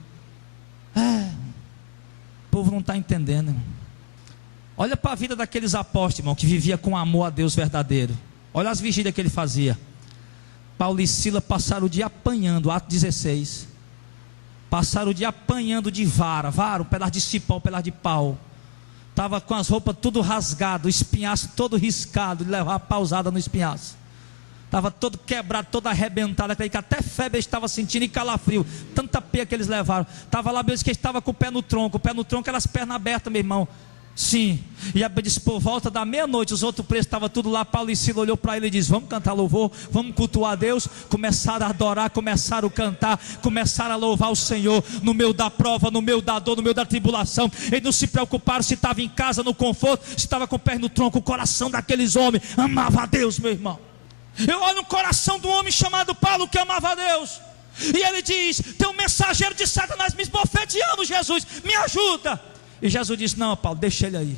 O povo não está entendendo, irmão. Olha para a vida daqueles apóstolos, irmão, que vivia com amor a Deus verdadeiro. Olha as vigílias que ele fazia. Paulo e Sila passaram o dia apanhando, Atos 16. Passaram o dia apanhando de vara, um pedaço de cipó, um pedaço de pau. Estava com as roupas tudo rasgado, o espinhaço todo riscado, de levar a pausada no espinhaço. Estava todo quebrado, todo arrebentado, que até febre estava sentindo e calafrio, tanta peia que eles levaram. Estava lá mesmo que estava com o pé no tronco era as pernas abertas, meu irmão. Sim, e a Bíblia diz, por volta da meia-noite, os outros presos estavam tudo lá. Paulo e Sila olhou para ele e disse, vamos cantar louvor, vamos cultuar a Deus. Começaram a adorar, começaram a cantar, começaram a louvar o Senhor, no meio da prova, no meio da dor, no meio da tribulação. Eles não se preocuparam se estava em casa, no conforto, se estava com o pé no tronco. O coração daqueles homens amava a Deus, meu irmão. Eu olho no coração de um homem chamado Paulo, que amava a Deus, e ele diz, tem um mensageiro de Satanás me esbofeteando, Jesus, me ajuda. E Jesus disse, não, Paulo, deixa ele aí.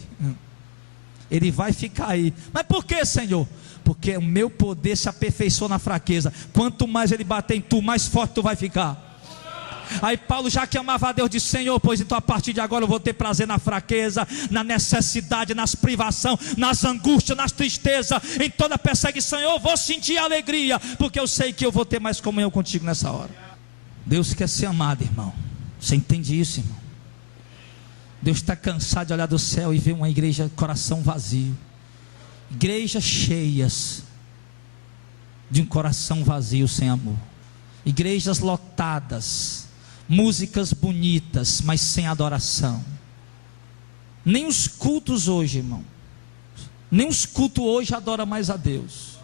Ele vai ficar aí. Mas por que, Senhor? Porque o meu poder se aperfeiçoa na fraqueza. Quanto mais ele bater em tu, mais forte tu vai ficar. Aí Paulo, já que amava a Deus, disse, Senhor, pois então a partir de agora eu vou ter prazer na fraqueza, na necessidade, nas privações, nas angústias, nas tristezas, em toda perseguição. Eu vou sentir alegria, porque eu sei que eu vou ter mais comunhão contigo nessa hora. Deus quer ser amado, irmão. Você entende isso, irmão? Deus está cansado de olhar do céu e ver uma igreja de coração vazio. Igrejas cheias de um coração vazio sem amor. Igrejas lotadas, músicas bonitas, mas sem adoração. Nem os cultos hoje, irmão, nem os cultos hoje adoram mais a Deus.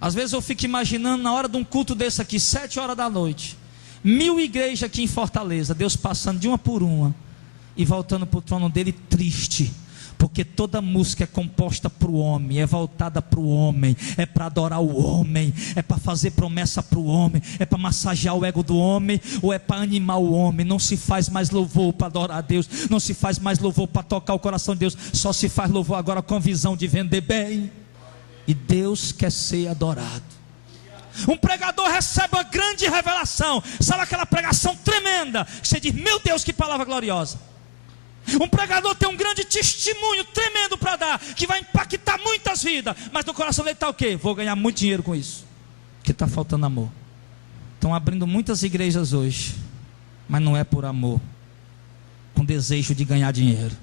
Às vezes eu fico imaginando na hora de um culto desse aqui, 7 horas da noite, 1000 igrejas aqui em Fortaleza, Deus passando de uma por uma e voltando para o trono dele triste, porque toda música é composta para o homem, é voltada para o homem, é para adorar o homem, é para fazer promessa para o homem, é para massagear o ego do homem, ou é para animar o homem. Não se faz mais louvor para adorar a Deus, não se faz mais louvor para tocar o coração de Deus, só se faz louvor agora com visão de vender bem. E Deus quer ser adorado. Um pregador recebe uma grande revelação, sabe aquela pregação tremenda, que você diz, meu Deus, que palavra gloriosa. Um pregador tem um grande testemunho tremendo para dar, que vai impactar muitas vidas, mas no coração dele está o quê? Vou ganhar muito dinheiro com isso, porque está faltando amor. Estão abrindo muitas igrejas hoje, mas não é por amor, com desejo de ganhar dinheiro.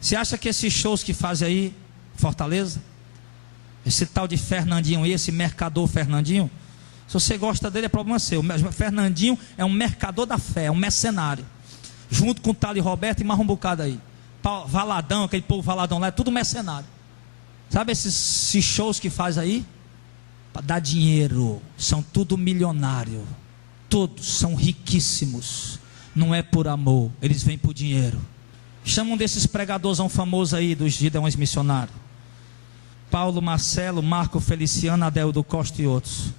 Você acha que esses shows que fazem aí, Fortaleza, esse tal de Fernandinho aí, esse mercador Fernandinho, se você gosta dele é problema seu. Fernandinho é um mercador da fé, é um mercenário, junto com o Tali Roberto e mais um bocado aí, Valadão, aquele povo Valadão lá, é tudo mercenário. Sabe esses shows que faz aí? para dar dinheiro, são tudo milionário, todos são riquíssimos, não é por amor, eles vêm por dinheiro. Chama um desses pregadores famosos aí, dos Gideões missionários, Paulo, Marcelo, Marco, Feliciano, Adeldo Costa e outros.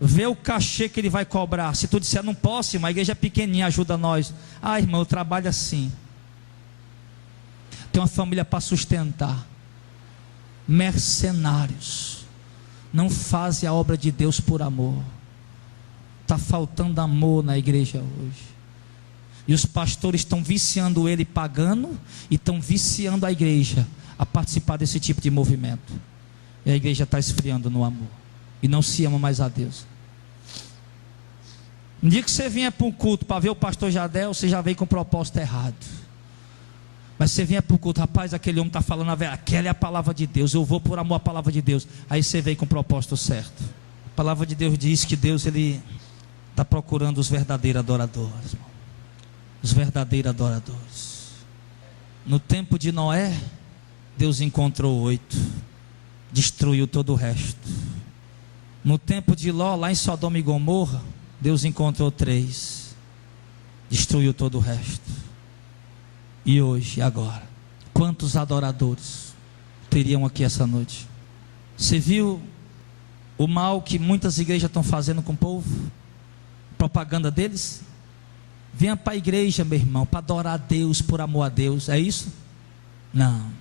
Vê o cachê que ele vai cobrar. Se tu disser, não posso, irmão, a igreja é pequenininha, ajuda nós. Ah, irmão, eu trabalho assim, tem uma família para sustentar. Mercenários não fazem a obra de Deus por amor. Está faltando amor na igreja hoje, e os pastores estão viciando ele pagando, e estão viciando a igreja a participar desse tipo de movimento, e a igreja está esfriando no amor, e não se ama mais a Deus. Um dia que você vier para um culto para ver o pastor Jadel, você já vem com o propósito errado. Mas você vier para o culto, rapaz, aquele homem está falando a verdade, aquela é a palavra de Deus, eu vou por amor à palavra de Deus. Aí você vem com o propósito certo. A palavra de Deus diz que Deus, Ele está procurando os verdadeiros adoradores, irmão. Os verdadeiros adoradores. No tempo de Noé, Deus encontrou 8, destruiu todo o resto. No tempo de Ló, lá em Sodoma e Gomorra, Deus encontrou 3, destruiu todo o resto. E hoje, agora, quantos adoradores teriam aqui essa noite? Você viu o mal que muitas igrejas estão fazendo com o povo? Propaganda deles? Venha para a igreja, meu irmão, para adorar a Deus, por amor a Deus, é isso? Não.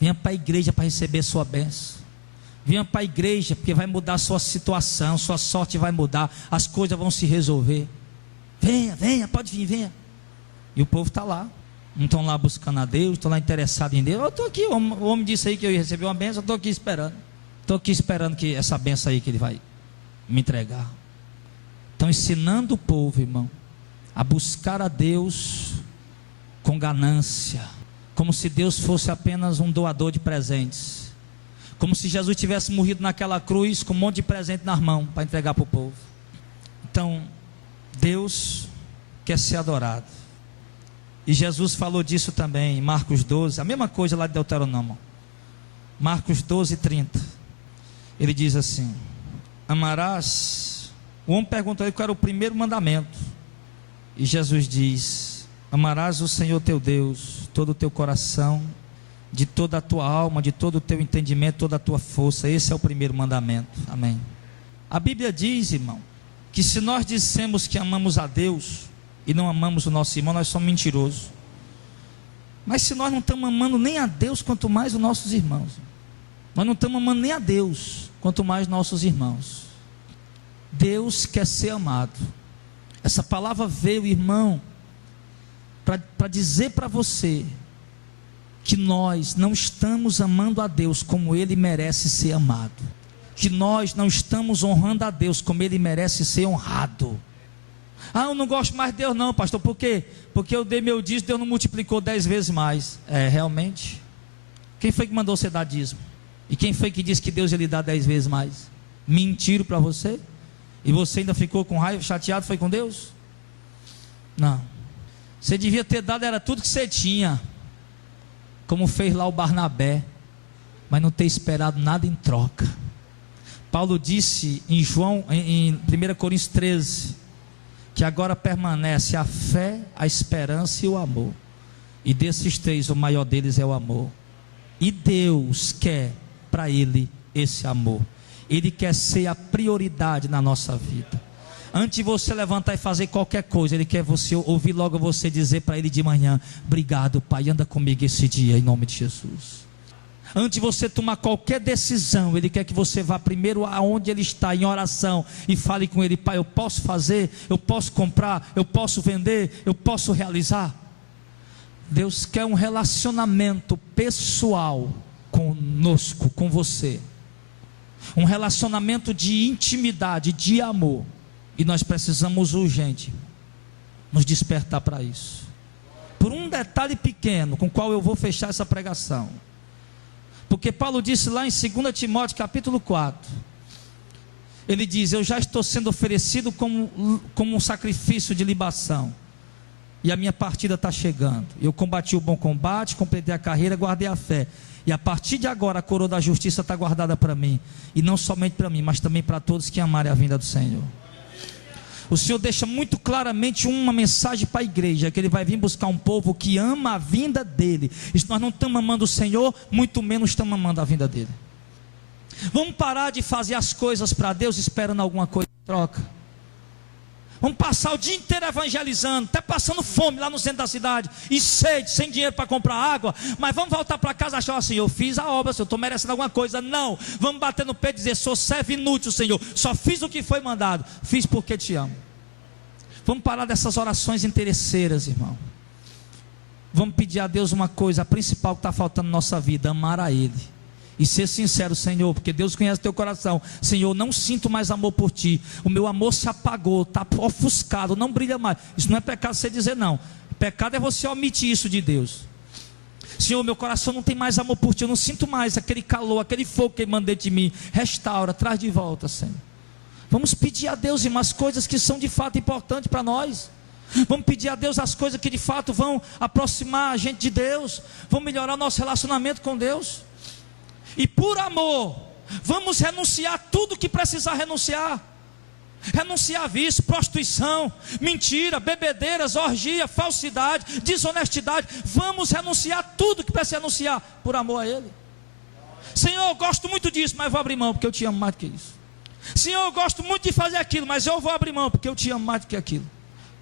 Venha para a igreja para receber sua bênção. Venha para a igreja porque vai mudar a sua situação, sua sorte vai mudar, as coisas vão se resolver. Venha, venha, pode vir, venha. E o povo está lá, não estão lá buscando a Deus, estão lá interessados em Deus. Eu estou aqui, o homem disse aí que eu ia receber uma bênção, eu estou aqui esperando que essa bênção aí que ele vai me entregar. Estão ensinando o povo, irmão, a buscar a Deus com ganância, como se Deus fosse apenas um doador de presentes, como se Jesus tivesse morrido naquela cruz com um monte de presente nas mãos para entregar para o povo. Então, Deus quer ser adorado, e Jesus falou disso também em Marcos 12, a mesma coisa lá de Deuteronômio, Marcos 12, 30, ele diz assim: amarás, o homem perguntou a ele qual era o primeiro mandamento, e Jesus diz: amarás o Senhor teu Deus, todo o teu coração, de toda a tua alma, de todo o teu entendimento, toda a tua força. Esse é o primeiro mandamento, amém. A Bíblia diz, irmão, que se nós dissemos que amamos a Deus e não amamos o nosso irmão, nós somos mentirosos. Mas se nós não estamos amando nem a Deus, quanto mais os nossos irmãos, nós não estamos amando nem a Deus, quanto mais nossos irmãos. Deus quer ser amado. Essa palavra veio, irmão, para dizer para você que nós não estamos amando a Deus como Ele merece ser amado, que nós não estamos honrando a Deus como Ele merece ser honrado. Ah, eu não gosto mais de Deus não, pastor, por quê? Porque eu dei meu dízimo, Deus não multiplicou 10 vezes mais. É, realmente. Quem foi que mandou você dar dízimo? E quem foi que disse que Deus ia lhe dar 10 vezes mais? Mentiram para você? E você ainda ficou com raiva, chateado, foi com Deus? Não. Você devia ter dado, era tudo que você tinha, como fez lá o Barnabé, mas não ter esperado nada em troca. Paulo disse em 1 Coríntios 13, que agora permanece a fé, a esperança e o amor, e desses 3 o maior deles é o amor. E Deus quer para Ele esse amor. Ele quer ser a prioridade na nossa vida. Antes de você levantar e fazer qualquer coisa, Ele quer você ouvir logo você dizer para Ele de manhã: obrigado, Pai, anda comigo esse dia, em nome de Jesus. Antes de você tomar qualquer decisão, Ele quer que você vá primeiro aonde Ele está, em oração, e fale com Ele: Pai, eu posso fazer, eu posso comprar, eu posso vender, eu posso realizar. Deus quer um relacionamento pessoal conosco, com você, um relacionamento de intimidade, de amor, e nós precisamos urgente nos despertar para isso. Por um detalhe pequeno, com o qual eu vou fechar essa pregação, porque Paulo disse lá em 2 Timóteo capítulo 4, ele diz: eu já estou sendo oferecido como um sacrifício de libação, e a minha partida está chegando. Eu combati o bom combate, completei a carreira, guardei a fé. E a partir de agora a coroa da justiça está guardada para mim. E não somente para mim, mas também para todos que amarem a vinda do Senhor. O Senhor deixa muito claramente uma mensagem para a igreja, que Ele vai vir buscar um povo que ama a vinda dEle. E se nós não estamos amando o Senhor, muito menos estamos amando a vinda dEle. Vamos parar de fazer as coisas para Deus esperando alguma coisa em troca. Vamos passar o dia inteiro evangelizando, até passando fome lá no centro da cidade, e sede, sem dinheiro para comprar água, mas vamos voltar para casa e achar assim: eu fiz a obra, Senhor, estou merecendo alguma coisa. Não, vamos bater no peito e dizer: sou servo inútil, Senhor, só fiz o que foi mandado, fiz porque te amo. Vamos parar dessas orações interesseiras, irmão. Vamos pedir a Deus uma coisa, a principal que está faltando na nossa vida: amar a Ele. E ser sincero: Senhor, porque Deus conhece teu coração. Senhor, não sinto mais amor por ti. O meu amor se apagou, está ofuscado, não brilha mais. Isso não é pecado você dizer não. Pecado é você omitir isso de Deus. Senhor, meu coração não tem mais amor por ti. Eu não sinto mais aquele calor, aquele fogo que mandei de mim. Restaura, traz de volta, Senhor. Vamos pedir a Deus, irmão, as coisas que são de fato importantes para nós. Vamos pedir a Deus as coisas que de fato vão aproximar a gente de Deus, vão melhorar o nosso relacionamento com Deus. E por amor, vamos renunciar tudo que precisar renunciar. Renunciar a vício, prostituição, mentira, bebedeiras, orgia, falsidade, desonestidade. Vamos renunciar tudo que precisa renunciar por amor a Ele. Senhor, eu gosto muito disso, mas vou abrir mão porque eu te amo mais do que isso. Senhor, eu gosto muito de fazer aquilo, mas eu vou abrir mão porque eu te amo mais do que aquilo.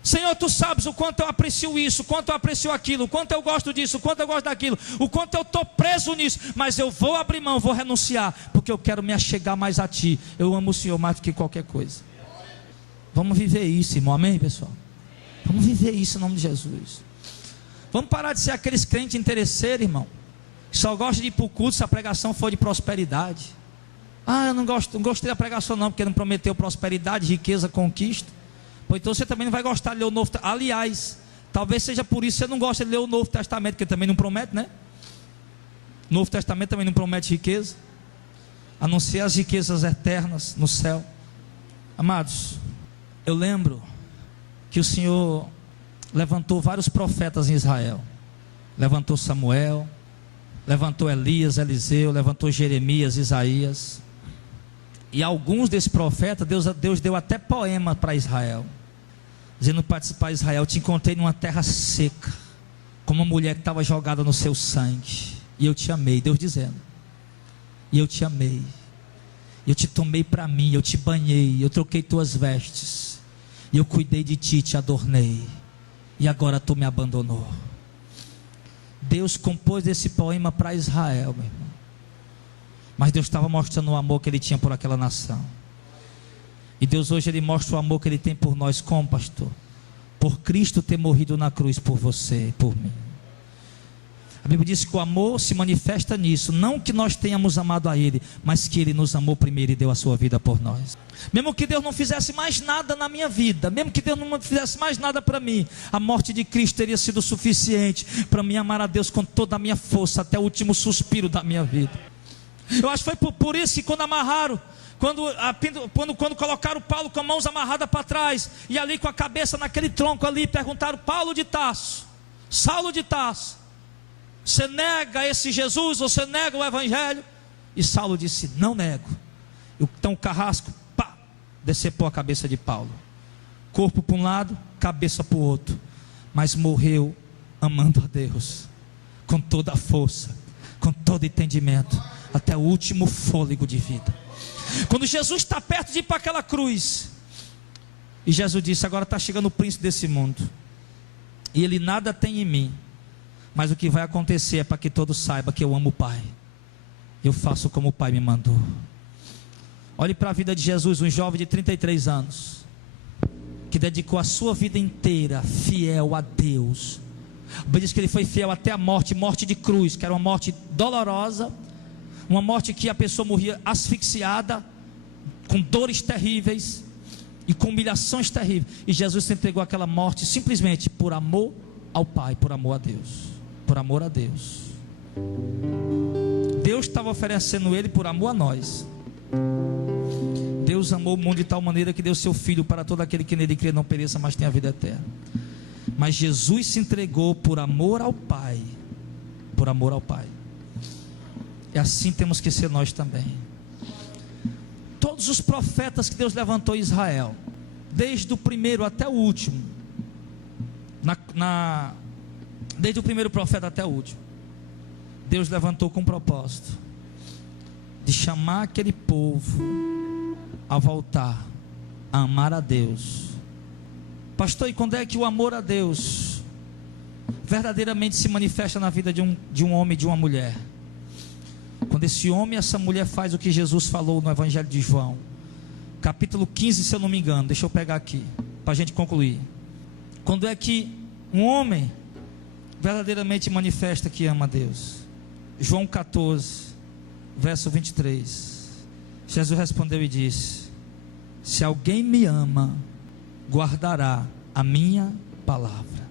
Senhor, tu sabes o quanto eu aprecio isso, o quanto eu aprecio aquilo, o quanto eu gosto disso, o quanto eu gosto daquilo, o quanto eu estou preso nisso, mas eu vou abrir mão, vou renunciar, porque eu quero me achegar mais a Ti. Eu amo o Senhor mais do que qualquer coisa. Vamos viver isso, irmão, amém, pessoal? Vamos viver isso em nome de Jesus. Vamos parar de ser aqueles crentes interesseiros, irmão, que só gostam de ir para o culto se a pregação for de prosperidade. Ah, eu não gostei da pregação não, porque não prometeu prosperidade, riqueza, conquista. Pois então você também não vai gostar de ler o Novo Testamento. Aliás, talvez seja por isso que você não gosta de ler o Novo Testamento, porque também não promete, né? O Novo Testamento também não promete riqueza, a não ser as riquezas eternas no céu. Amados, eu lembro que o Senhor levantou vários profetas em Israel. Levantou Samuel, levantou Elias, Eliseu, levantou Jeremias, Isaías. E alguns desses profetas, Deus deu até poema para Israel, dizendo para Israel: te encontrei numa terra seca, como uma mulher que estava jogada no seu sangue, e eu te amei. Deus dizendo: e eu te amei, eu te tomei para mim, eu te banhei, eu troquei tuas vestes, e eu cuidei de ti, te adornei, e agora tu me abandonou. Deus compôs esse poema para Israel, meu irmão. Mas Deus estava mostrando o amor que Ele tinha por aquela nação. E Deus hoje Ele mostra o amor que Ele tem por nós, como pastor, por Cristo ter morrido na cruz por você, por mim. A Bíblia diz que o amor se manifesta nisso, não que nós tenhamos amado a Ele, mas que Ele nos amou primeiro e deu a sua vida por nós. Mesmo que Deus não fizesse mais nada na minha vida, mesmo que Deus não fizesse mais nada para mim, a morte de Cristo teria sido suficiente para mim amar a Deus com toda a minha força, até o último suspiro da minha vida. Eu acho que foi por isso que quando amarraram, quando colocaram Paulo com as mãos amarradas para trás, e ali com a cabeça naquele tronco ali, perguntaram: Paulo de Tarso, Saulo de Tarso, você nega esse Jesus, você nega o Evangelho? E Saulo disse: não nego. Então o carrasco, pá, decepou a cabeça de Paulo, corpo para um lado, cabeça para o outro, mas morreu amando a Deus, com toda a força, com todo entendimento, até o último fôlego de vida. Quando Jesus está perto de ir para aquela cruz, e Jesus disse: agora está chegando o príncipe desse mundo, e ele nada tem em mim, mas o que vai acontecer é para que todos saibam que eu amo o Pai, eu faço como o Pai me mandou. Olhe para a vida de Jesus, um jovem de 33 anos, que dedicou a sua vida inteira fiel a Deus. A Bíblia diz que ele foi fiel até a morte, morte de cruz, que era uma morte dolorosa, uma morte que a pessoa morria asfixiada, com dores terríveis e com humilhações terríveis. E Jesus se entregou àquela morte simplesmente por amor ao Pai, por amor a Deus, por amor a Deus. Deus estava oferecendo Ele por amor a nós. Deus amou o mundo de tal maneira que deu seu Filho para todo aquele que nele crê não pereça, mas tenha a vida eterna. Mas Jesus se entregou por amor ao Pai, por amor ao Pai. E assim temos que ser nós também. Todos os profetas que Deus levantou em Israel, desde o primeiro até o último, desde o primeiro profeta até o último, Deus levantou com um propósito de chamar aquele povo a voltar a amar a Deus. Pastor, e quando é que o amor a Deus verdadeiramente se manifesta na vida de um homem e de uma mulher? Quando esse homem e essa mulher faz o que Jesus falou no Evangelho de João, capítulo 15, se eu não me engano. Deixa eu pegar aqui, para a gente concluir. Quando é que um homem verdadeiramente manifesta que ama a Deus? João 14, verso 23. Jesus respondeu e disse: se alguém me ama, guardará a minha palavra.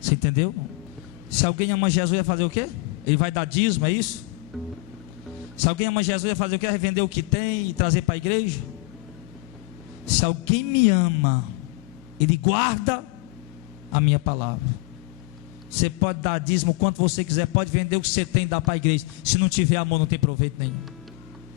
Você entendeu? Se alguém ama Jesus, vai fazer o quê? Ele vai dar dízimo, é isso? Se alguém ama Jesus, vai fazer o quê? Vai vender o que tem e trazer para a igreja? Se alguém me ama, ele guarda a minha palavra. Você pode dar dízimo quanto você quiser, pode vender o que você tem e dar para a igreja. Se não tiver amor, não tem proveito nenhum.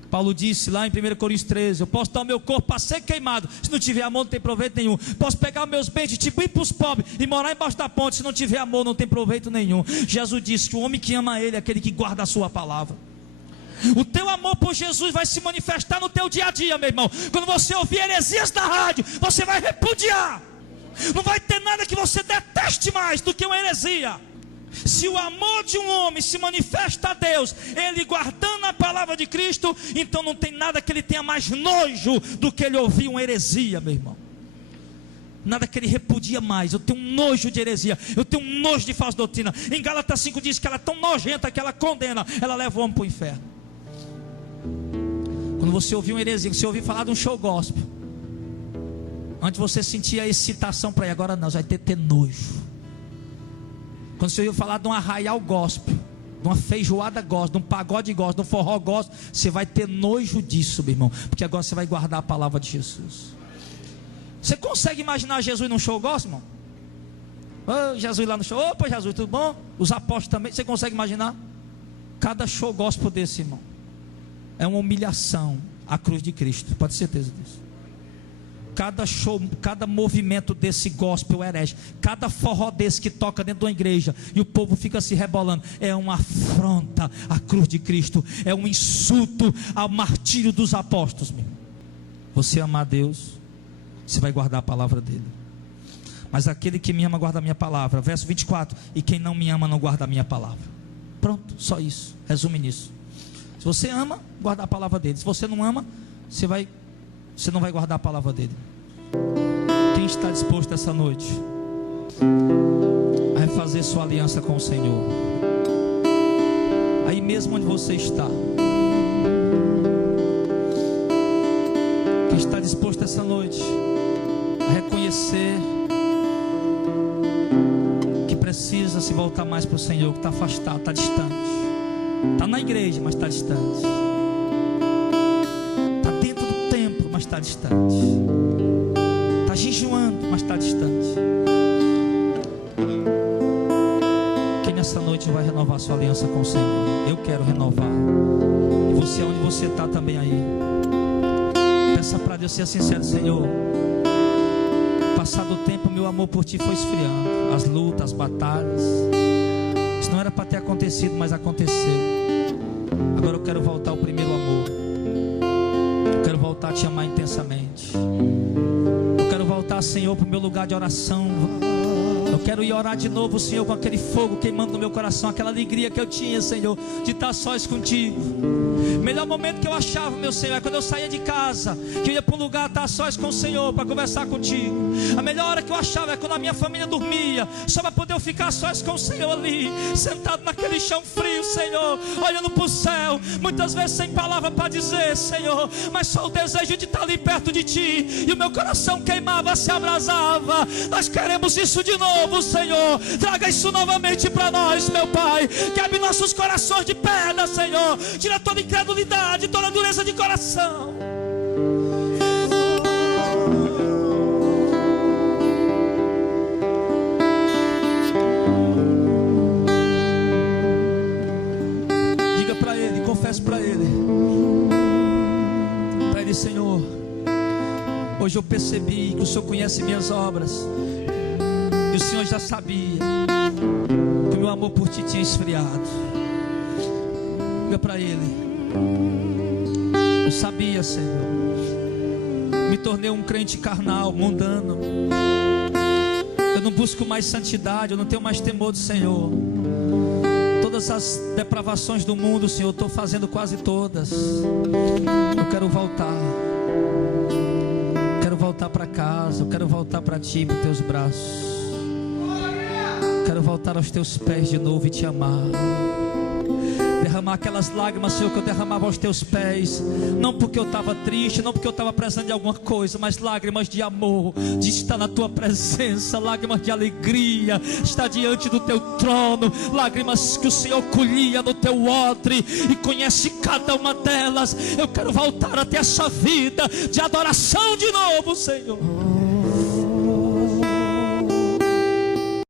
Paulo disse lá em 1 Coríntios 13: eu posso dar o meu corpo para ser queimado, se não tiver amor, não tem proveito nenhum. Posso pegar meus bens, tipo ir para os pobres e morar embaixo da ponte, se não tiver amor, não tem proveito nenhum. Jesus disse que o homem que ama ele é aquele que guarda a sua palavra. O teu amor por Jesus vai se manifestar no teu dia a dia, meu irmão. Quando você ouvir heresias da rádio, você vai repudiar. Não vai ter nada que você deteste mais do que uma heresia. Se o amor de um homem se manifesta a Deus, ele guardando a palavra de Cristo, então não tem nada que ele tenha mais nojo do que ele ouvir uma heresia, meu irmão. Nada que ele repudia mais. Eu tenho um nojo de heresia, eu tenho um nojo de falsa doutrina. Em Gálatas 5 diz que ela é tão nojenta que ela condena, ela leva o homem para o inferno. Quando você ouvir uma heresia, você ouvir falar de um show gospel, antes você sentia excitação para ir, agora não, você vai ter nojo. Quando você ouviu falar de um arraial gospel, de uma feijoada gospel, de um pagode gospel, de um forró gospel, você vai ter nojo disso, meu irmão, porque agora você vai guardar a palavra de Jesus. Você consegue imaginar Jesus num show gospel, irmão? Jesus lá no show, opa Jesus, tudo bom? Os apóstolos também, você consegue imaginar? Cada show gospel desse, irmão, é uma humilhação à cruz de Cristo, pode ter certeza disso. Cada show, cada movimento desse gospel herege, cada forró desse que toca dentro de uma igreja e o povo fica se rebolando, é uma afronta à cruz de Cristo, é um insulto ao martírio dos apóstolos. Você ama a Deus, você vai guardar a palavra dele. Mas aquele que me ama guarda a minha palavra. Verso 24: e quem não me ama não guarda a minha palavra. Pronto, só isso, resume nisso. Se você ama, guarda a palavra dele. Se você não ama, você não vai guardar a palavra dele. Quem está disposto essa noite a refazer sua aliança com o Senhor? Aí mesmo onde você está. Quem está disposto essa noite a reconhecer que precisa se voltar mais para o Senhor, que está afastado, está distante, está na igreja, mas está distante, está dentro do templo, mas está distante, está jejuando, mas está distante. Quem nessa noite vai renovar sua aliança com o Senhor? Eu quero renovar. E você, onde você está também aí, peça para Deus, ser sincero: Senhor, passado o tempo, meu amor por Ti foi esfriando. As lutas, as batalhas, isso não era para ter acontecido, mas aconteceu. Agora eu quero voltar ao primeiro amor. Eu quero voltar a Te amar intensamente. Eu quero voltar, Senhor, para o meu lugar de oração. Eu quero ir orar de novo, Senhor, com aquele fogo queimando no meu coração, aquela alegria que eu tinha, Senhor, de estar sós contigo. Melhor momento que eu achava, meu Senhor, é quando eu saía de casa, que eu ia para um lugar estar sós com o Senhor, para conversar contigo. A melhor hora que eu achava é quando a minha família dormia, só para poder eu ficar sós com o Senhor ali, sentado naquele chão frio, Senhor, olhando para o céu, muitas vezes sem palavra para dizer, Senhor, mas só o desejo de estar ali perto de Ti, e o meu coração queimava, se abrasava. Nós queremos isso de novo, Senhor. Traga isso novamente para nós, meu Pai. Quebre nossos corações de pedra, Senhor. Tira toda incredulidade, toda dureza de coração. Diga para Ele, confesse para hoje eu percebi que o Senhor conhece minhas obras. E o Senhor já sabia que o meu amor por Ti tinha esfriado. Diga para Ele: eu sabia, Senhor. Me tornei um crente carnal, mundano. Eu não busco mais santidade, eu não tenho mais temor do Senhor. Todas as depravações do mundo, Senhor, eu estou fazendo quase todas. Eu quero voltar. Quero voltar para casa. Eu quero voltar para Ti, para os Teus braços. Quero voltar aos Teus pés de novo e Te amar. Derramar aquelas lágrimas, Senhor, que eu derramava aos Teus pés. Não porque eu estava triste, não porque eu estava precisando de alguma coisa, mas lágrimas de amor, de estar na Tua presença. Lágrimas de alegria, estar diante do Teu trono. Lágrimas que o Senhor colhia no Teu odre e conhece cada uma delas. Eu quero voltar a ter essa vida de adoração de novo, Senhor.